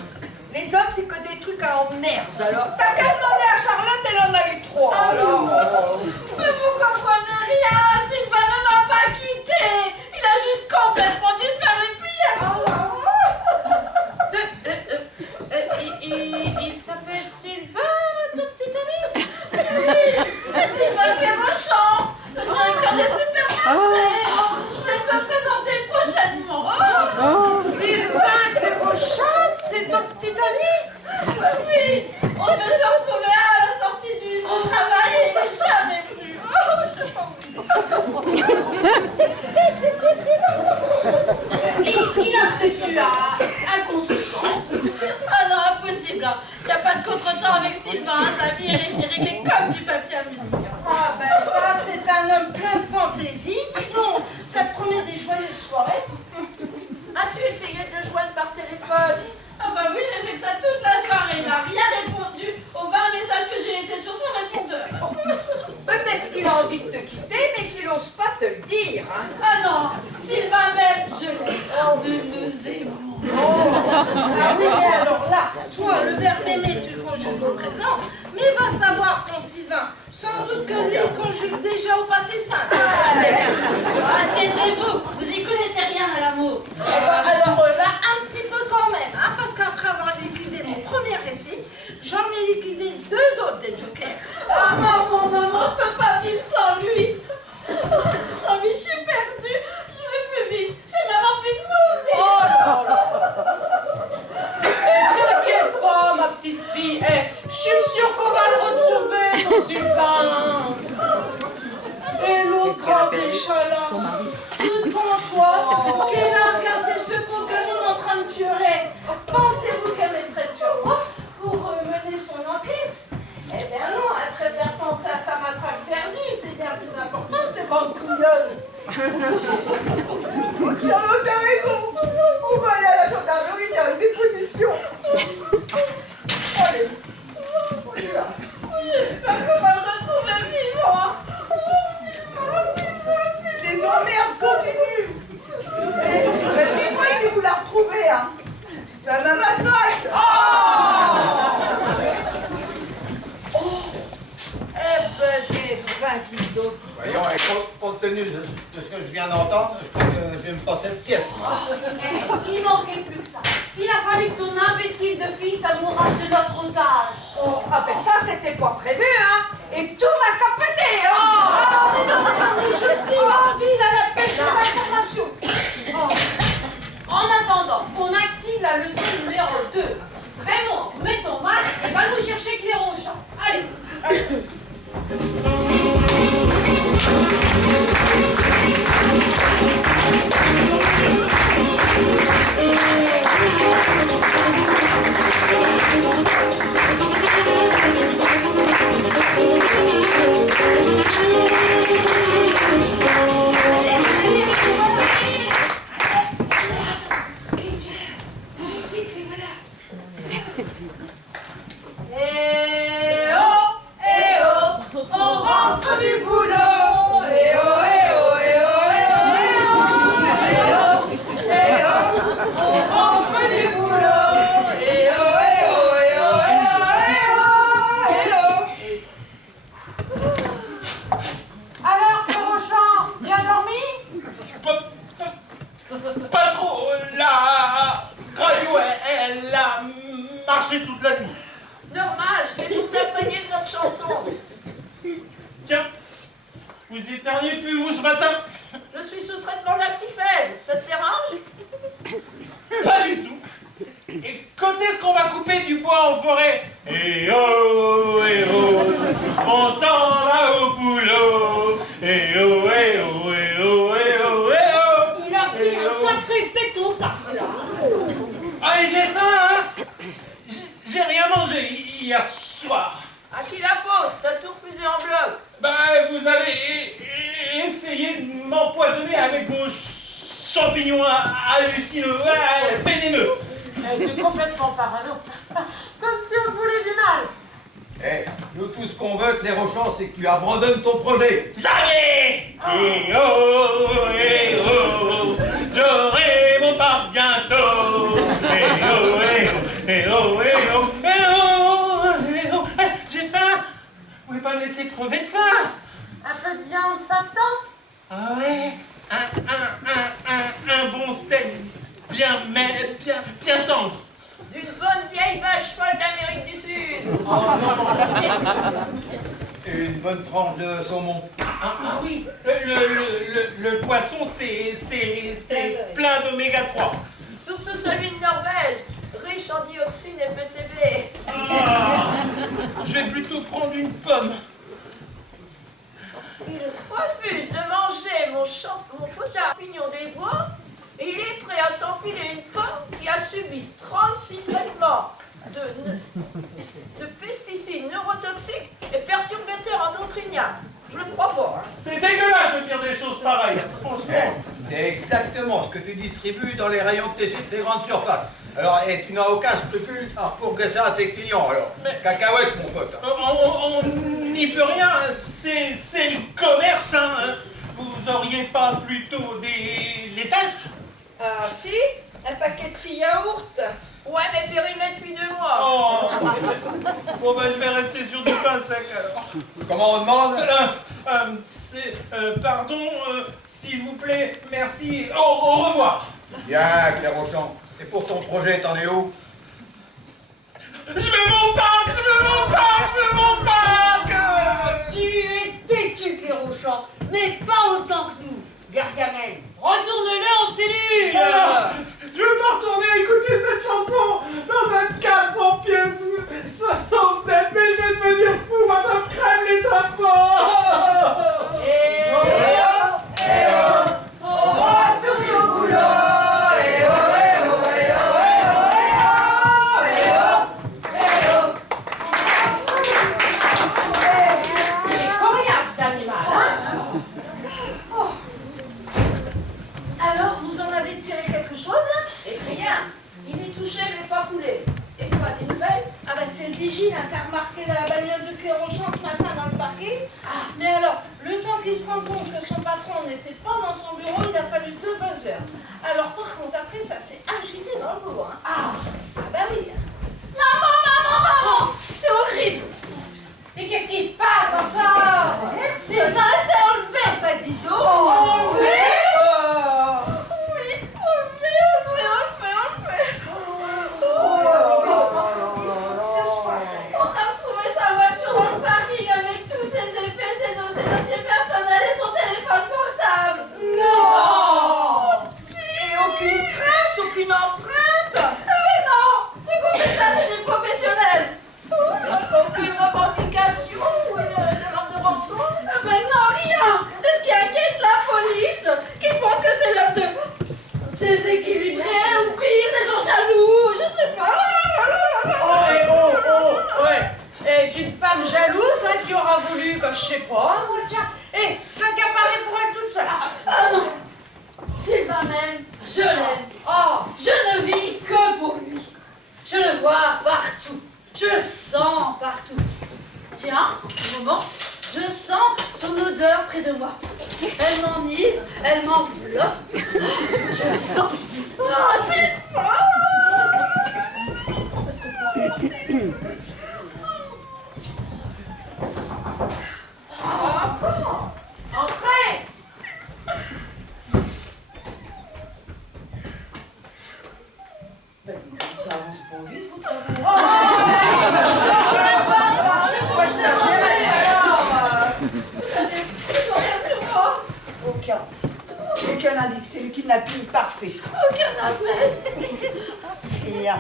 les hommes c'est que des trucs à emmerde. Alors t'as qu'à demander à Charlotte, elle en a eu 3. Alors. Mais vous comprenez rien. Sylvain ne m'a pas quitté. Il a juste complètement disparu depuis hier. Il s'appelle Sylvain, ton petit ami? Sylvain Kérochant, le directeur des supermarchés. Je vais te présenter prochainement. Sylvain Kérochant, c'est ton petit ami? Oui, on devait se retrouver à la sortie du travail et il n'est jamais venu. Je sais pas où il est. Il a peut-être eu un contretemps. Ah non, impossible. Il n'y a pas de contretemps avec Sylvain. Ta vie est réglée comme du papier à musique. Ah ben ça, c'est un homme plein de fantaisie. Dis donc, ça te promet des joyeuses soirées. As-tu essayé de le joindre par téléphone? Ah bah oui, j'ai fait ça toute la soirée. Il n'a rien répondu aux 20 messages que j'ai laissés sur son répondeur. Peut-être qu'il a envie de te quitter, mais qu'il n'ose pas te le dire, hein. Ah non, Sylvain même, je l'ai. De nous aimons. Ah oui, mais alors là, toi, le verbe aimer, tu le conjugues au présent, mais va savoir ton Sylvain. Sans doute que lui, il conjugue déjà au passé simple. Taisez-vous, vous y connaissez rien à l'amour. Alors là, un petit peu quand même, hein, parce qu'après avoir liquidé mon premier récit, j'en ai liquidé 2 autres des jokers. Ah maman, je peux pas vivre sans lui. Sans lui, je suis perdue. Je veux plus vivre. J'ai même envie de mourir. Oh là là! T'inquiète pas, ma petite fille. Eh, je suis sûre qu'on va le retrouver, ton Sylvain. Et l'autre grand échalas, tout devant toi, qu'elle a regardé cette pauvre gamine en train de pleurer. Pensez-vous qu'elle mettrait sur moi pour mener son enquête? Eh bien non, elle préfère penser à sa matraque perdue, c'est bien plus important, cette grande couillonne. Charlotte a raison. On va aller à la gendarmerie faire une déposition. Allez, on est là. J'espère qu'on va le retrouver vivant. Les emmerdes continuent. Et dites-moi si vous la retrouvez, hein. C'est la même attaque. Eh ben, dis donc. Voyons, et compte tenu de ce que je viens d'entendre, je crois que je vais me pas cette sieste. Il manquait plus que ça. Il a fallu que ton imbécile de fille s'amourage de notre otage. Oh, ah ben ça, c'était pas prévu, hein. Et tout va capoter, hein. J'ai pris l'envie à la pêche aux informations. En attendant, on active la leçon numéro 2. Raymond, mets ton masque et va nous chercher Clairon au champ. Allez. On rentre du boulot. Eh oh, eh oh, eh oh, eh oh, eh oh. Eh oh, on rentre du boulot. Eh oh, eh oh, eh oh, eh oh, eh oh. Alors, Clérochant, bien dormi? Pas trop. La radio, elle a marché toute la nuit. Normal, c'est pour t'imprégner de notre chanson. Tiens, vous éternuez depuis vous ce matin? Je suis sous traitement lactifède. Ça te dérange? Pas du tout. Et quand est-ce qu'on va couper du bois en forêt? Eh oh, on s'en va au boulot. Eh oh, eh oh, eh oh, eh oh, eh oh. Il a pris un sacré péto parce que là. Ah, et j'ai faim, hein? J'ai rien mangé hier soir. À qui la faute? T'as tout refusé en bloc. Bah, vous avez essayé de m'empoisonner avec vos champignons hallucineux, vénéneux. T'es complètement parano. Comme si on te voulait du mal. Eh, nous tout ce qu'on veut, Clérochant, c'est que tu abandonnes ton projet. Jamais! Eh oh, j'aurai mon parc bientôt. Eh oh, eh oh, eh oh, eh oh, eh oh. J'ai faim. Vous pouvez pas me laisser crever de faim? Un peu de viande, ça te tente? Ah ouais, un bon steak bien tendre. D'une bonne vieille vache folle d'Amérique du Sud. Une bonne tranche de saumon. Ah oui, le poisson c'est plein d'oméga 3. Surtout celui de Norvège, riche en dioxine et PCB. Ah, je vais plutôt prendre une pomme. Il refuse de manger mon potard pignon des bois et il est prêt à s'enfiler une pomme qui a subi 36 traitements de pesticides neurotoxiques et perturbateurs endocriniens. Je le crois pas. Hein. C'est dégueulasse de dire des choses pareilles, franchement. C'est exactement ce que tu distribues dans les rayons de tes sites des grandes surfaces. Alors, tu n'as aucun scrupule à refourguer ça à tes clients, alors. Cacahuète, mon pote. On n'y peut rien, c'est le commerce, hein. Vous auriez pas plutôt des laitages? Ah si, un paquet de 6 yaourts. Ouais, mais périmètre depuis 2 mois. Oh. Bon, ben, je vais rester sur du pain sec, alors. Comment on demande? Pardon, s'il vous plaît, merci, au revoir. Bien, Clérochant. Et pour ton projet, t'en es où? Je veux mon parc, je veux mon parc, je veux mon parc. Tu es têtu, Clérochant, mais pas autant que nous. Gargamel, retourne-le en cellule. Alors, je veux pas retourner écouter cette chanson dans un cave sans pièces, sans fenêtre, mais je vais devenir fou, moi ça me crève les tympans. On retourne au boulot. Il est coriace, cet animal, hein? Alors, vous en avez tiré quelque chose, là? Et rien. Il est touché, mais pas coulé. Et quoi, des nouvelles? Ah bah c'est le vigile hein, qui a remarqué la bagnole de Clérochant ce matin dans le parking. Mais alors, le temps qu'il se rende compte que son patron n'était pas dans son bureau, il a fallu 2 bonnes heures. Alors par contre, après, ça s'est agité dans le boulot. Hein. Ah bah oui. Maman, c'est horrible. Mais qu'est-ce qui se passe encore? C'est pas été enlevé, ça, dis donc. Enlevé? Oui, déséquilibrés ou pire, des gens jaloux, je sais pas. Et d'une femme jalouse hein, qui aura voulu, je sais pas, moi tiens, se l'accaparer pour elle toute seule. Ah non, Sylvain même, je l'aime. Oh, je ne vis que pour lui. Je le vois partout, je le sens partout. Tiens, en ce moment, je sens son odeur près de moi. Elle m'enivre, elle m'enveloppe. Je sens. Ah, c'est fort! Entrez! Ça avance pas vite, vous savez. Aucun indice, c'est le kidnapping parfait. Aucun appel. Rien.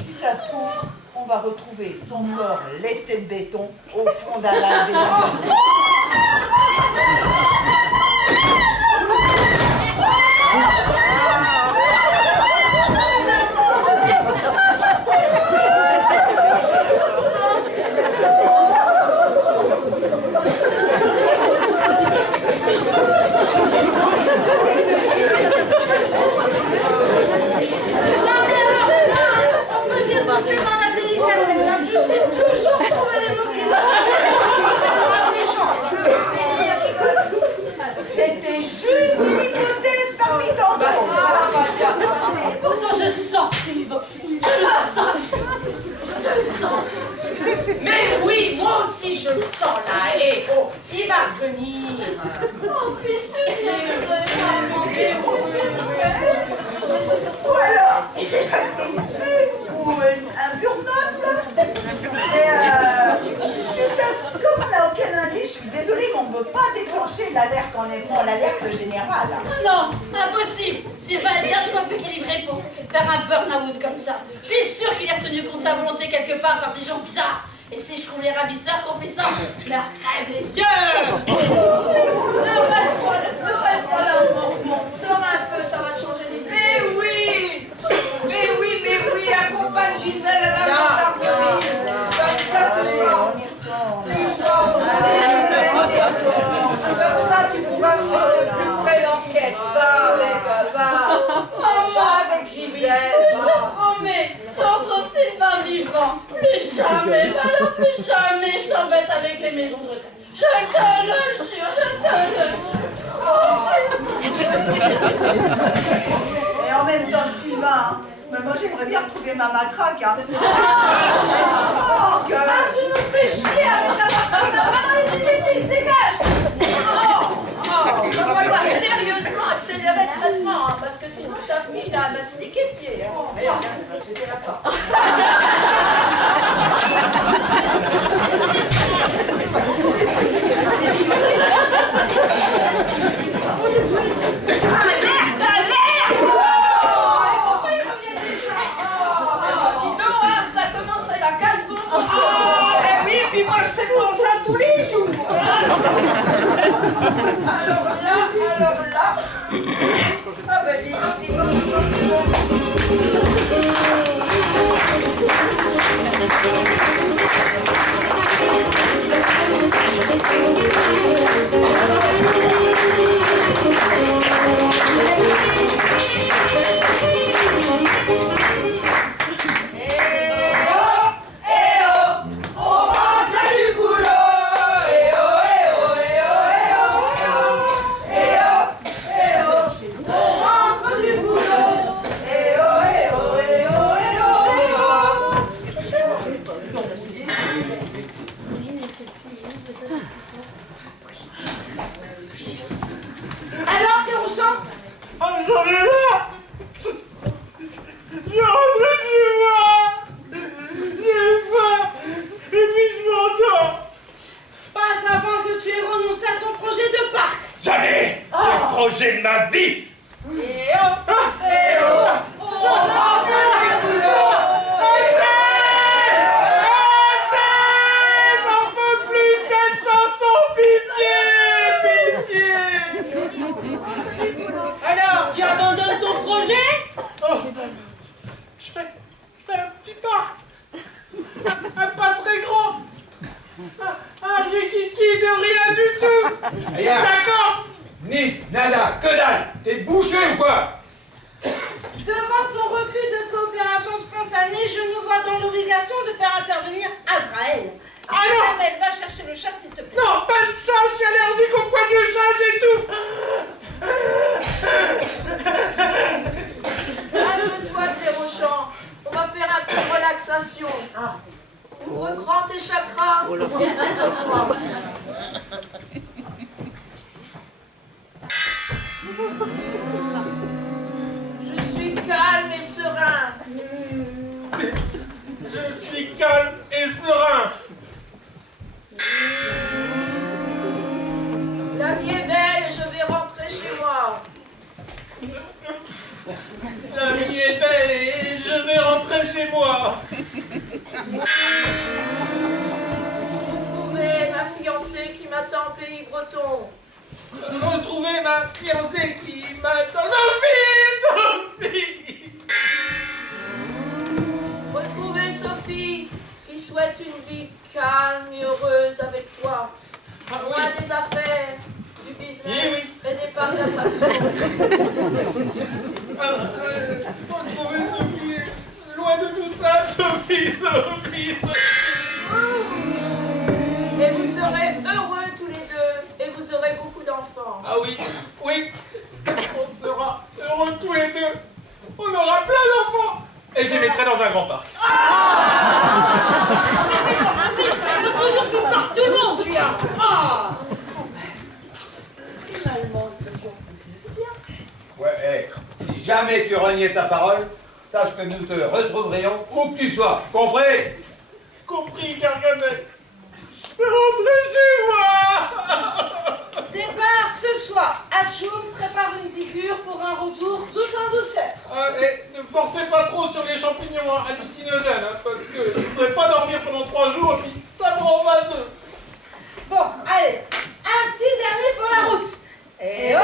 Si ça se trouve, on va retrouver son corps lesté de béton au fond d'un lac des Amériques. C'était juste une hypothèse parmi tant d'autres. Pourtant, je sens qu'il va. Je le sens. Je le sens. Mais oui, moi aussi je le sens là, et il va revenir. Oh, puisque tu viendrais vraiment, mais Ou alors, il est infiltré, ou un burn-out. Comme on n'a aucun indice, je suis désolée, mais on ne peut pas déclencher l'alerte l'alerte générale. non, impossible. Sylvain est bien trop équilibré pour faire un burn-out comme ça. Je suis sûre qu'il est retenu contre sa volonté quelque part par des gens bizarres. Et si je trouve les ravisseurs qui ont fait ça, je leur crève les yeux. Ne reste pas là, mon sors un peu, ça va te changer les idées. Mais oui, accompagne Gisèle à la gendarmerie. Comme ça, tu pourras suivre de plus près l'enquête. Va avec Gisèle. Je te promets, sans trop Sylvain vivant, plus jamais, mais alors plus jamais je t'embête avec les maisons de retraite. Je te le jure, je te le jure. Et en même temps, Sylvain, hein, mais moi j'aimerais bien retrouver ma matraque. Hein. Tu nous fais chier avec ta main, dégage. On va pas sérieusement accélérer le traitement, hein, parce que sinon ta fille là, elle va se liquéfier. Dis donc, hein, ça commence à la casse-bonbon. Eh oui, puis moi je fais pour ça tous les jours. Alors là. Ah ben dis. dans l'obligation de faire intervenir Azraël. Ah non! Elle va chercher le chat, s'il te plaît. Non, pas de chat, je suis allergique au poil de chat, j'étouffe. Calme-toi, Clérochon. On va faire un peu de relaxation. Ouvre grand tes chakras et détends-toi. Je suis calme et serein. Je suis calme et serein. La vie est belle et je vais rentrer chez moi. La vie est belle et je vais rentrer chez moi. Retrouver ma fiancée qui m'attend au pays breton. Retrouver ma fiancée qui m'attend. Sophie! Retrouver Sophie qui souhaite une vie calme et heureuse avec toi. Loin des affaires, du business et des parcs d'attraction. Retrouver Sophie, loin de tout ça, Sophie. Et vous serez heureux tous les deux et vous aurez beaucoup d'enfants. Ah oui, on sera heureux tous les deux. On aura plein d'enfants. Et je les mettrai dans un grand parc. Mais c'est pas possible, ça faut toujours qu'il porte tout le monde, celui-là. Ouais, si jamais tu reniais ta parole, sache que nous te retrouverions où que tu sois. Compris? Compris, Gargamel. Je vais rentrer chez moi. Départ ce soir. Atchoum prépare une piqûre pour un retour tout en douceur. Et ne forcez pas trop sur les champignons hallucinogènes, parce que je ne pourrais pas dormir pendant 3 jours et puis ça me rend vaseux. Bon, allez, un petit dernier pour la route. Et oh,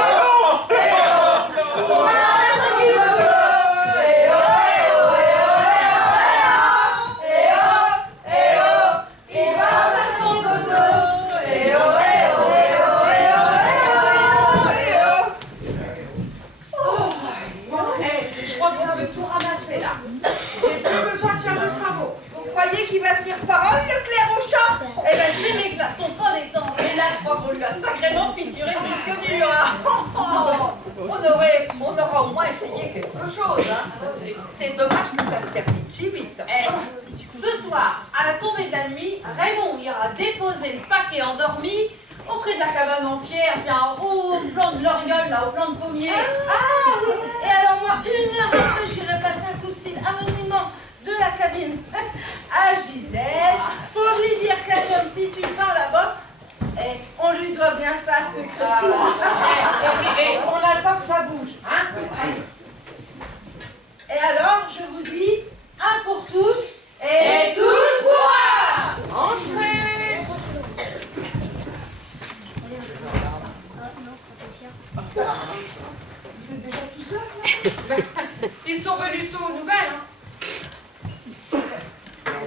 Qui va tenir parole, le Clérochon? Eh ben, ces mecs-là sont pas des temps. Et là, je crois qu'on lui a sacrément fissuré le disque dur. On aura au moins essayé quelque chose. Hein. C'est dommage que ça se termine si vite. Ce soir, à la tombée de la nuit, Raymond ira déposer le paquet endormi auprès de la cabane en pierre, tiens, au plan de l'Oriole, là, au plan de pommier. Ah oui. Et alors moi, 1 heure après, j'irai passer un coup de fil anonymement de la cabine à Gisèle pour lui dire qu'elle a un petit tupin là-bas. Et on lui doit bien ça, ce crétin. Et on attend que ça bouge, hein? Et alors, je vous dis, un pour tous Et tous pour un! entrez. Vous êtes déjà tous là, Ils sont venus tôt aux nouvelles, hein?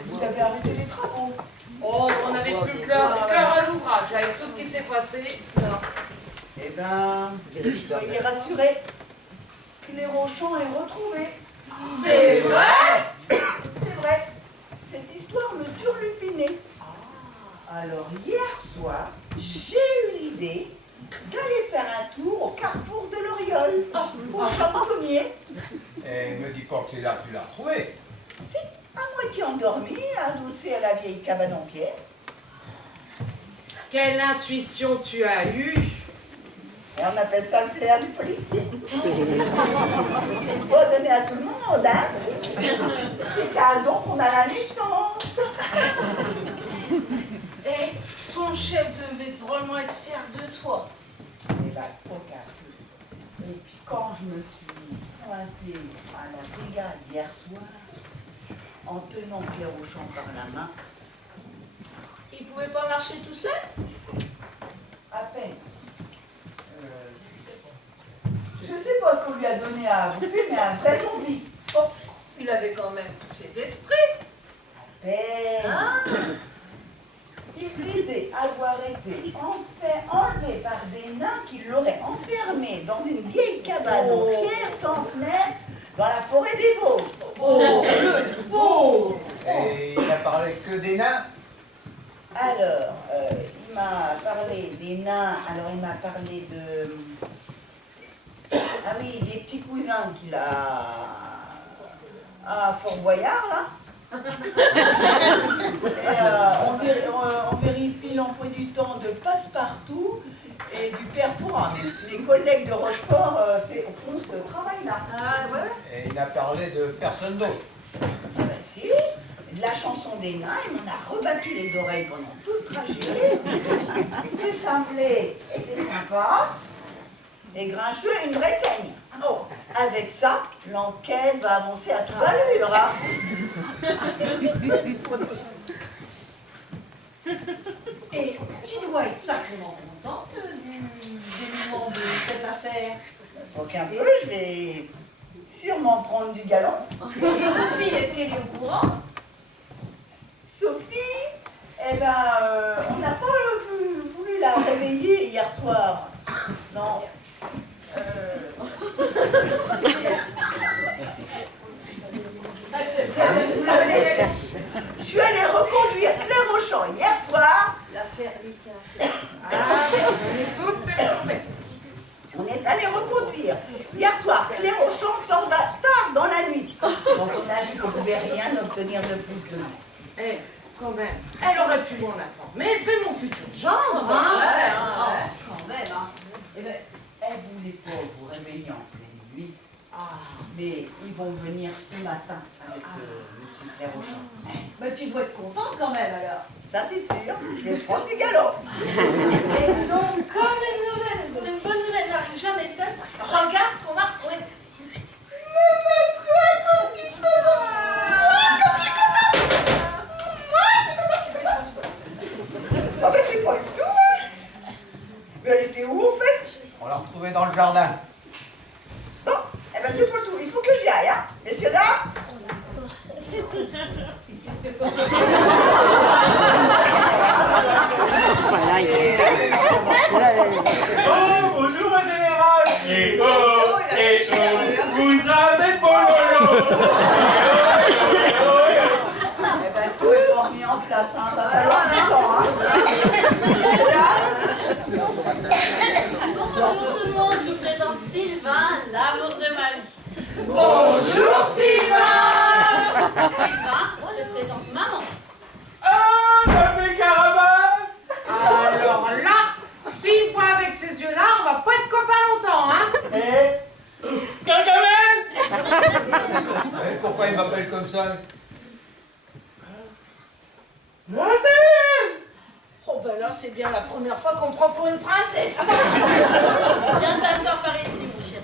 vous avez arrêté les travaux. Oh, on n'avait plus le cœur à l'ouvrage avec tout ce qui s'est passé. Eh ben, soyez rassurés. Clérochon est retrouvé. C'est vrai? C'est vrai. Cette histoire me turlupinait. Alors hier soir, j'ai eu l'idée d'aller faire un tour au carrefour de l'Oriole, au champ de pommier. Et me dis pas que c'est là que tu l'as retrouvé. Si, à moitié endormi, adossé à la vieille cabane en pierre. Quelle intuition tu as eue? Et on appelle ça le flair du policier. C'est pas donné à tout le monde, hein. C'est un don qu'on a à la naissance. Et ton chef devait drôlement être fier de toi. Et bah, regarde. Et puis quand je me suis pointée à la brigade hier soir, en tenant Clérochon par la main, Il pouvait pas marcher tout seul? à peine. Je sais pas ce qu'on lui a donné à bouffer, mais un vrai zombie. Oh, il avait quand même ses esprits. À peine. Il disait avoir été enlevé par des nains qui l'auraient enfermé dans une vieille cabane en pierre sans fenêtre dans la forêt des Vosges. Oh, le pauvre! Et des nains? Alors, il m'a parlé des nains, alors il m'a parlé de... Ah oui, des petits cousins qu'il a à Fort Boyard, là. Et, on vérifie l'emploi du temps de Passepartout et du Père Fouras. Les collègues de Rochefort font ce travail-là. Ah, ouais. Et il a parlé de personne d'autre. Ah ben si, de la chanson des nains, il m'en a rebattu les oreilles pendant tout le trajet. Le simplet était sympa. Et Grincheux, une vraie teigne. Oh, avec ça, l'enquête va avancer à toute allure. Hein. Et tu dois être sacrément contente du dénouement de cette affaire. Donc un peu, je vais sûrement prendre du galon. Et Sophie, est-ce qu'elle est au courant? Sophie, eh ben, on n'a pas voulu la réveiller hier soir. Non. Je suis allée reconduire Claire Auchan hier soir. L'affaire Lucas. Ah, on est toutes perturbées. On est allé reconduire hier soir Claire Auchan tard dans la nuit. Donc on a dit qu'on ne pouvait rien obtenir de plus de nous. Eh, quand même, elle aurait pu m'en informer, c'est mon futur gendre, hein. Quand même, hein. Eh ben, elle voulait pas vous réveiller en pleine nuit. Mais ils vont venir ce matin avec monsieur Claire Auchan. Bah, tu dois être contente quand même alors. Ça c'est sûr, je vais prendre du galop. Et donc, comme une bonne nouvelle n'arrive jamais seule, regarde ce qu'on a retrouvé. Je me mettrai un petit peu de... Comme je suis contente. Ah ben c'est pas du tout, hein. Mais elle était où en fait? On l'a retrouvée dans le jardin. Bon, eh ben c'est pour tout, il faut que j'y aille, hein. Messieurs, dames. Oh, bonjour, mon général. Et vous avez de bon lolo. Eh ben tout est pas remis en place, hein. Va falloir du temps, hein. Bonjour tout le monde, je vous présente Sylvain, l'amour de ma vie. Bonjour Sylvain. Sylvain, je te présente maman. Ah, Papé Carabas. Alors là, s'il voit avec ces yeux-là, on va pas être copains longtemps, hein. Et Gargamel. Pourquoi il m'appelle comme ça? Oh ben là, c'est bien la première fois qu'on me prend pour une princesse. Viens t'asseoir par ici, mon chéri.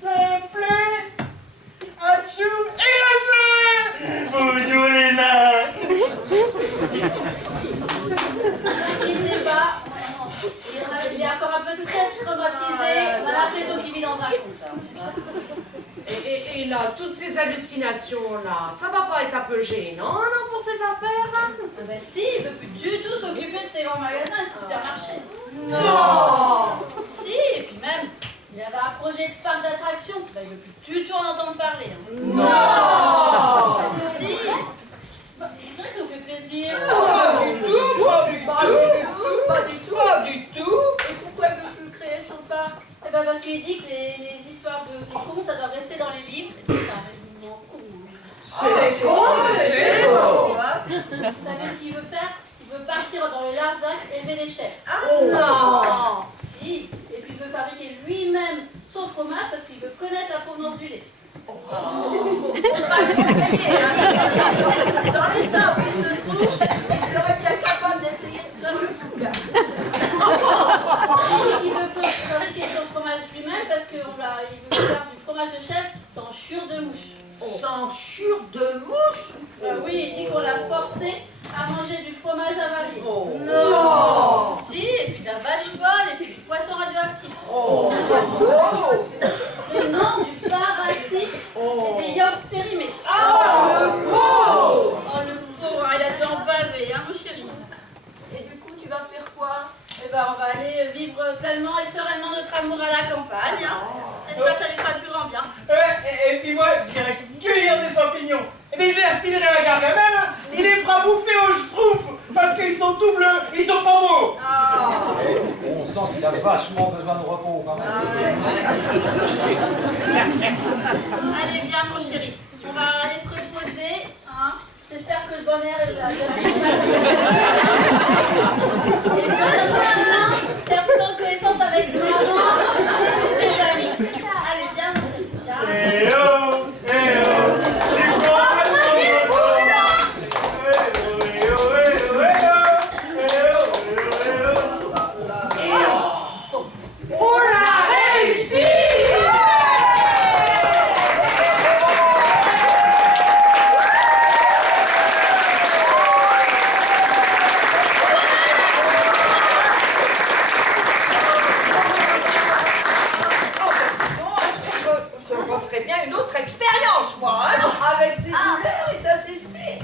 Simplet. Atchou et atchou. Bonjour les nains. N'inquiétez pas, il est encore un peu très traumatisé. On a l'impression qu'il vit dans un conte. Et là, toutes ces hallucinations-là, ça va pas être un peu gênant, non, pour ces affaires? Ah ben si, il veut plus du tout s'occuper de ses grands magasins et de supermarchés. Non. Si, et puis même, il avait un projet de parc d'attraction. Ben, il veut plus du tout en entendre parler. Hein. Non. Si. Bah, je dirais que ça vous fait plaisir. Pas du tout. Et pourquoi elle ne veut plus créer son parc? Eh ben parce qu'il dit que les histoires des contes, ça doit rester dans les livres. Et c'est un raisonnement con. C'est con, mais c'est beau. Vous savez ce qu'il veut faire? Il veut partir dans les Larzac et élever les chefs. Non. Si. Et puis il veut fabriquer lui-même son fromage parce qu'il veut connaître la provenance du lait. Faut pas se payer, hein. Dans l'état où il se trouve, il serait bien capable d'essayer de faire le bouquin. Il veut fabriquer son fromage lui-même parce qu'il veut faire du fromage de chèvre sans chure de mouche. Sans chure de mouche? Oui, il dit qu'on l'a forcé à manger du fromage avarié. Non. Si, et puis de la vache folle, et puis du poisson radioactif. Mais non, du parasite et des yaourts périmés. Oh, le pauvre. Oh, le pauvre, il a dû en baver, hein, mon chéri. Et du coup, tu vas faire la campagne. Hein. J'espère que ça lui fera le plus grand bien. Et puis moi, j'irai cueillir des champignons. Et bien je les refilerai à Gargamel, hein. Il les fera bouffer aux schtroumpfs, parce qu'ils sont tout bleus, ils sont pas beaux. On sent qu'il a vachement besoin de repos quand même. Allez, viens mon chéri. On va aller se reposer. Hein. J'espère que le bon air est là. Et puis, faire plus de connaissance avec maman et tous ses amis. C'est ça. Allez, viens mon chéri. Viens. Eh oh, eh oh, tu crois pas trop. On l'a réussi! Je referais bien une autre expérience, moi, hein. Avec ses douleurs et t'assister.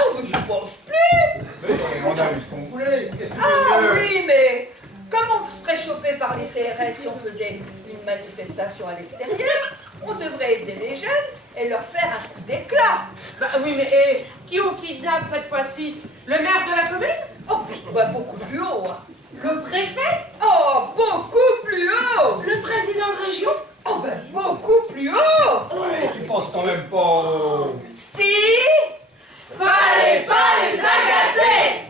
Oh, mais je pense plus. Mais on a eu ce qu'on voulait. Qu'est-ce que tu Ah veux? oui, mais comme on se ferait choper par les CRS si on faisait une manifestation à l'extérieur, on devrait aider les jeunes et leur faire un coup d'éclat. Bah oui, mais qui on kidnappe cette fois-ci? Le maire de la commune? Oh, bah beaucoup plus haut, hein. Le préfet? Oh, beaucoup plus haut. Le président de région? Oh, ben beaucoup plus haut. Tu penses quand même pas au... Si, fallait pas les agacer.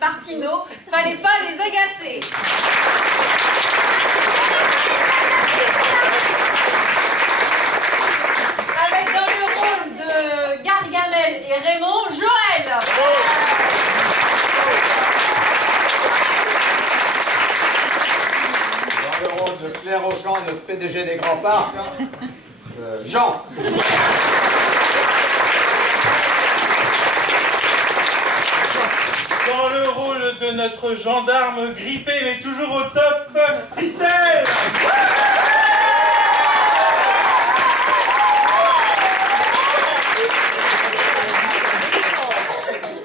Martineau, fallait pas les agacer. Avec dans le rôle de Gargamel et Raymond, Joël. Dans le rôle de Claire Auchan, notre PDG des Grands Parcs, Jean. Dans le rôle de notre gendarme grippé mais toujours au top, Christelle.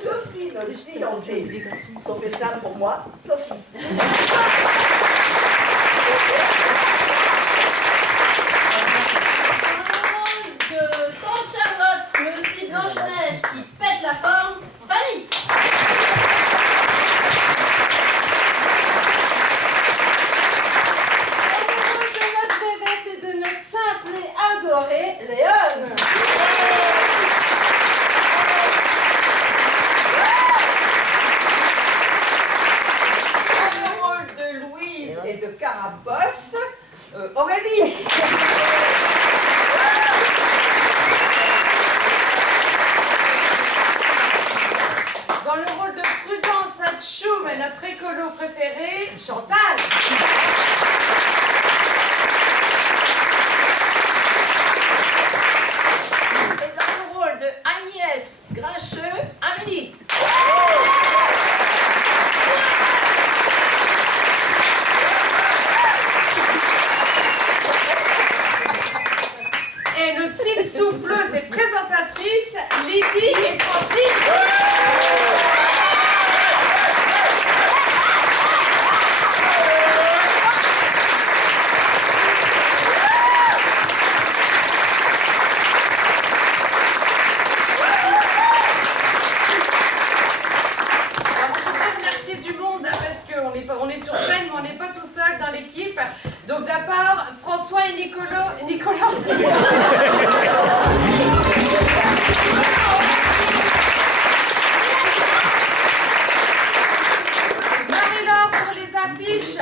Sophie, notre fiancée. Si on fait ça pour moi, Sophie. De Tante Charlotte, mais aussi Blanche-Neige qui pète la forme, Fanny. Et le rôle de notre bébête et de notre simple et adorée Léone. Dans le rôle de Louise et de Carabosse, Aurélie. Dans le rôle de Prudence Hatchoum et notre écolo préféré, Chantal. Et dans le rôle de Agnès Grincheux, Amélie. Et nos petites souffleuses et présentatrices, Lydie et Francine. Marie-Laure pour les affiches.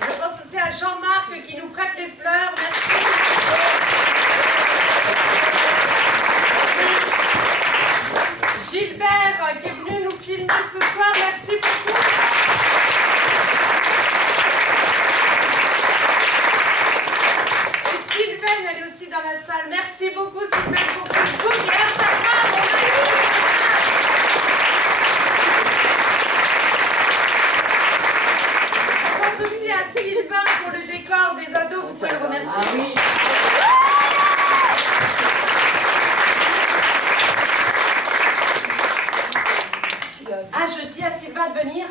Je pense aussi à Jean-Marc qui nous prête les fleurs. Merci. Gilbert qui est venu nous filmer ce soir. Merci beaucoup. Et Sylvaine, elle est aussi dans la salle. Merci beaucoup Sylvaine pour Facebook et Instagram. On a eu Je pense aussi à Sylvain pour le décor des ados. Vous pouvez le remercier. Ah, je dis à Sylvain de venir.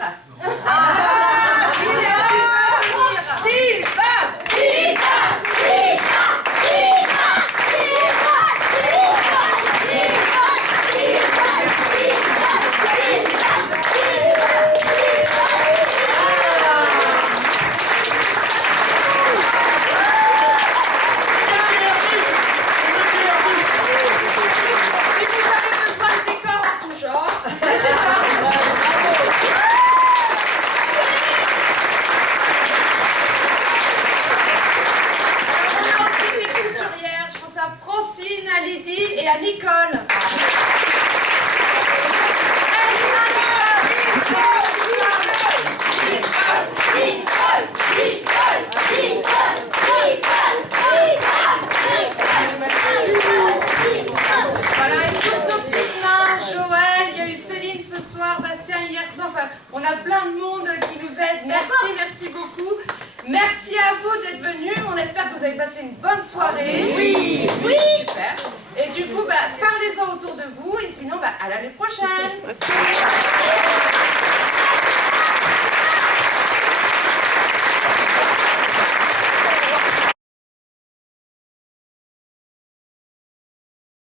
Si vous avez besoin de décor en tout genre, c'est ça. On a aussi des couturières, je pense à Francine, à Lydie et à Nicole. Voilà, et toutes nos petites mains, Joël, il y a eu Céline ce soir, Bastien hier soir, enfin, on a plein de monde qui nous aide. Merci, merci beaucoup. Merci à vous d'être venus. On espère que vous avez passé une bonne soirée. Oui, oui, super. Et du coup, parlez-en autour de vous et sinon, à l'année prochaine.